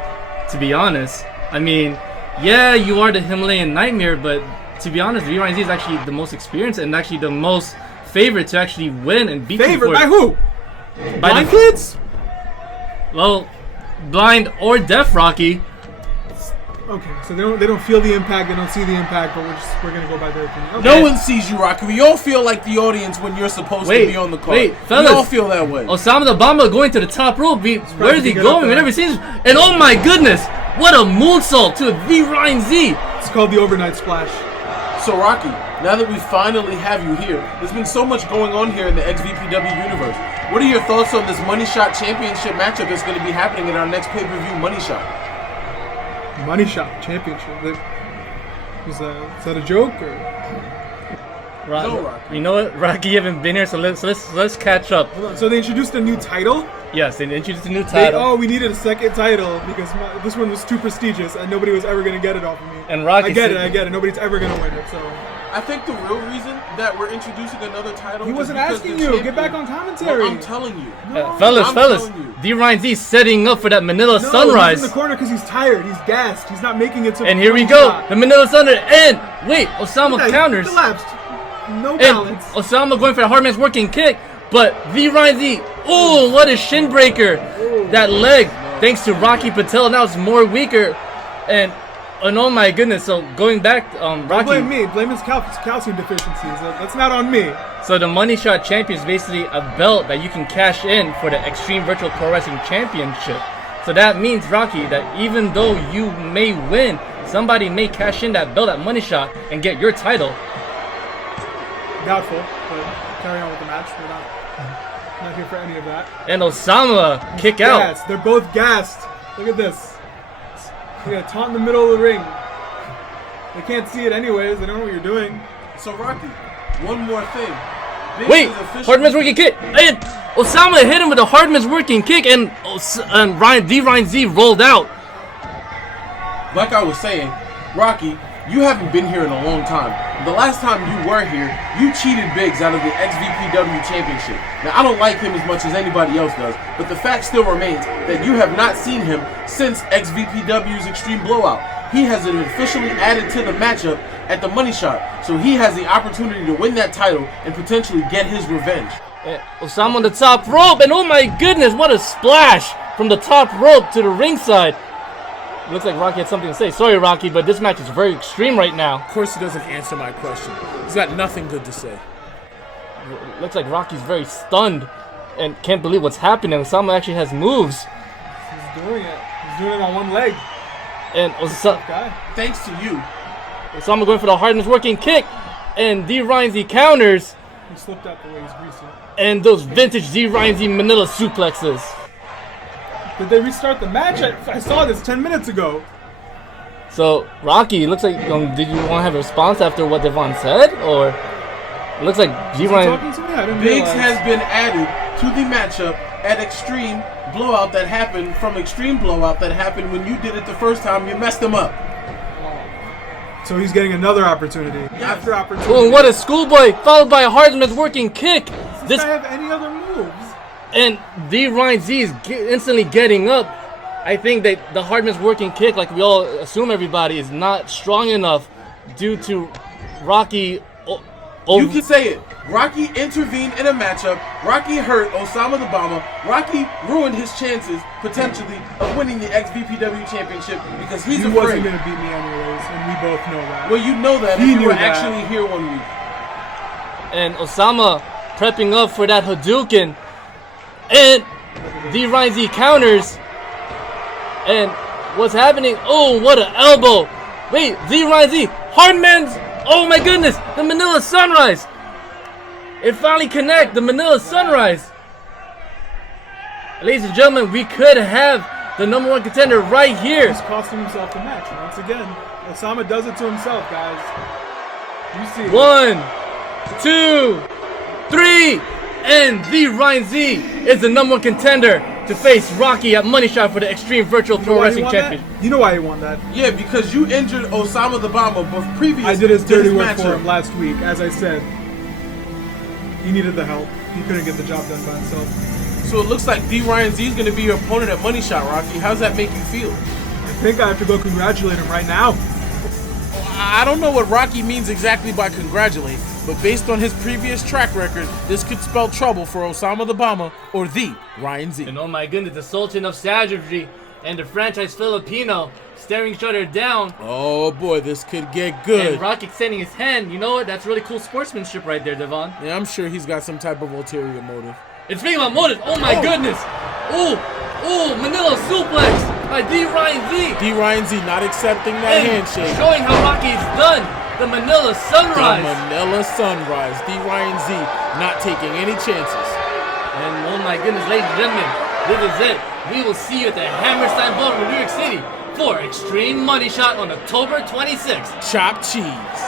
to be honest. I mean, yeah, you are the Himalayan Nightmare, but to be honest, the Ryan Z is actually the most experienced and actually the most favored to actually win and beat you. Favored by who? By the kids? Well, blind or deaf, Rocky. Okay, so they don't feel the impact, they don't see the impact, but we're gonna go by their opinion. Okay. No one sees you, Rocky. We all feel like the audience when you're supposed to be on the card. Wait, fellas, we all feel that way. Osama the Bomber going to the top rope. Where is he going? We never seen this. And oh my goodness, what a moonsault to the Ryan Z. It's called the overnight splash. So Rocky, now that we finally have you here, there's been so much going on here in the XVPW universe. What are your thoughts on this Money Shot Championship matchup that's going to be happening in our next pay-per-view, Money Shot? Money Shot Championship. Is that a joke or? No, Rocky. You know what, Rocky, you haven't been here, so let's catch up. Hold on. So they introduced a new title? Yes, they introduced a new title. We needed a second title because this one was too prestigious and nobody was ever gonna get it off of me. And Rocky, I get it. Nobody's ever gonna win it. So I think the real reason that we're introducing another title. He wasn't asking you. Get back on commentary. Well, I'm telling you, fellas, D Ryan Z setting up for that Manila Sunrise. He's in the corner because he's tired. He's gassed. He's not making it to. And here we go, the Manila Sunrise. And wait, Osama counters. Collapsed. No balance. And Osama going for the hard man's working kick, but the Ryan Z. Oh, what a shin breaker! That leg, thanks to Rocky Patel, now it's more weaker, and oh my goodness! So going back, Rocky. Don't blame me. Blame his calcium deficiencies. That's not on me. So the Money Shot Champion is basically a belt that you can cash in for the Extreme Virtual Pro Wrestling Championship. So that means, Rocky, that even though you may win, somebody may cash in that belt at Money Shot and get your title. Doubtful, but carry on with the match. We're not here for any of that. And Osama kick gassed. out. They're both gassed. Look at this. We got a taunt in the middle of the ring. They can't see it anyways. They don't know what you're doing. So Rocky, one more thing. Wait, Hardman's working kick, and Osama hit him with a Hardman's working kick, and Ryan Z rolled out. Like I was saying, Rocky, you haven't been here in a long time. The last time you were here, you cheated Biggs out of the XVPW Championship. Now, I don't like him as much as anybody else does, but the fact still remains that you have not seen him since XVPW's Extreme Blowout. He has been officially added to the matchup at the Money Shot, so he has the opportunity to win that title and potentially get his revenge. Osama on the top rope, and oh my goodness, what a splash from the top rope to the ringside. Looks like Rocky had something to say. Sorry, Rocky, but this match is very extreme right now. Of course he doesn't answer my question. He's got nothing good to say. Looks like Rocky's very stunned and can't believe what's happening. Osama actually has moves. He's doing it. He's doing it on one leg. And thanks to you. Osama going for the hardness working kick. And D Ryan Z counters. He slipped out the way he's greasy. And those vintage D Ryan Z Manila suplexes. Did they restart the match? I saw this 10 minutes ago. So, Rocky, looks like, did you want to have a response after what Devon said? Or, it looks like G-Ryan... Biggs has been added to the matchup at Extreme Blowout that happened, from Extreme Blowout that happened when you did it the first time. You messed him up. So he's getting another opportunity. After opportunity. Oh, what a schoolboy, followed by a Hardman's working kick. Does this guy have any other moves? And D Ryan Z is instantly getting up. I think that the Hardman's working kick, like we all assume everybody, is not strong enough due to Rocky. You can say it. Rocky intervened in a matchup. Rocky hurt Osama the Bomber. Rocky ruined his chances, potentially, of winning the XVPW Championship because he's afraid. He wasn't going to beat me anyways, and we both know that. Well, you know that if you were actually here 1 week. And Osama prepping up for that Hadouken. And D Ryan Z counters. And what's happening? Oh, what an elbow. Wait, D Ryan Z. Hardman's. Oh my goodness. The Manila Sunrise. It finally connected. The Manila Sunrise. Ladies and gentlemen, we could have the #1 contender right here. He's costing himself the match once again. Osama does it to himself, guys. You see it. 1, 2, 3, and the Ryan Z is the #1 contender to face Rocky at Money Shot for the Xtreme Virtual Pro Wrestling Championship. You know why he won that? Yeah, because you injured Osama the Bomber, but previous I did his dirty work matchup. for him last week. As I said, he needed the help. He couldn't get the job done by himself. So it looks like D. Ryan Z is going to be your opponent at Money Shot, Rocky. How's that make you feel? I think I have to go congratulate him right now. I don't know what Rocky means exactly by congratulate, but based on his previous track record, this could spell trouble for Osama the Bomber or the Ryan Z. And oh my goodness, the Sultan of Savagery and the franchise Filipino staring each other down. Oh boy, this could get good. And Rocky extending his hand. You know what? That's really cool sportsmanship right there, Devon. Yeah, I'm sure he's got some type of ulterior motive. And speaking about motive, oh my goodness. Ooh, Manila suplex by D. Ryan Z. D. Ryan Z not accepting that handshake. Showing how Rocky's done. The Manila Sunrise. The Manila Sunrise. D. Ryan Z not taking any chances. And oh my goodness, ladies and gentlemen, this is it. We will see you at the Hammerstein Ballroom in New York City for Xtreme Money Shot on October 26th. Chop cheese.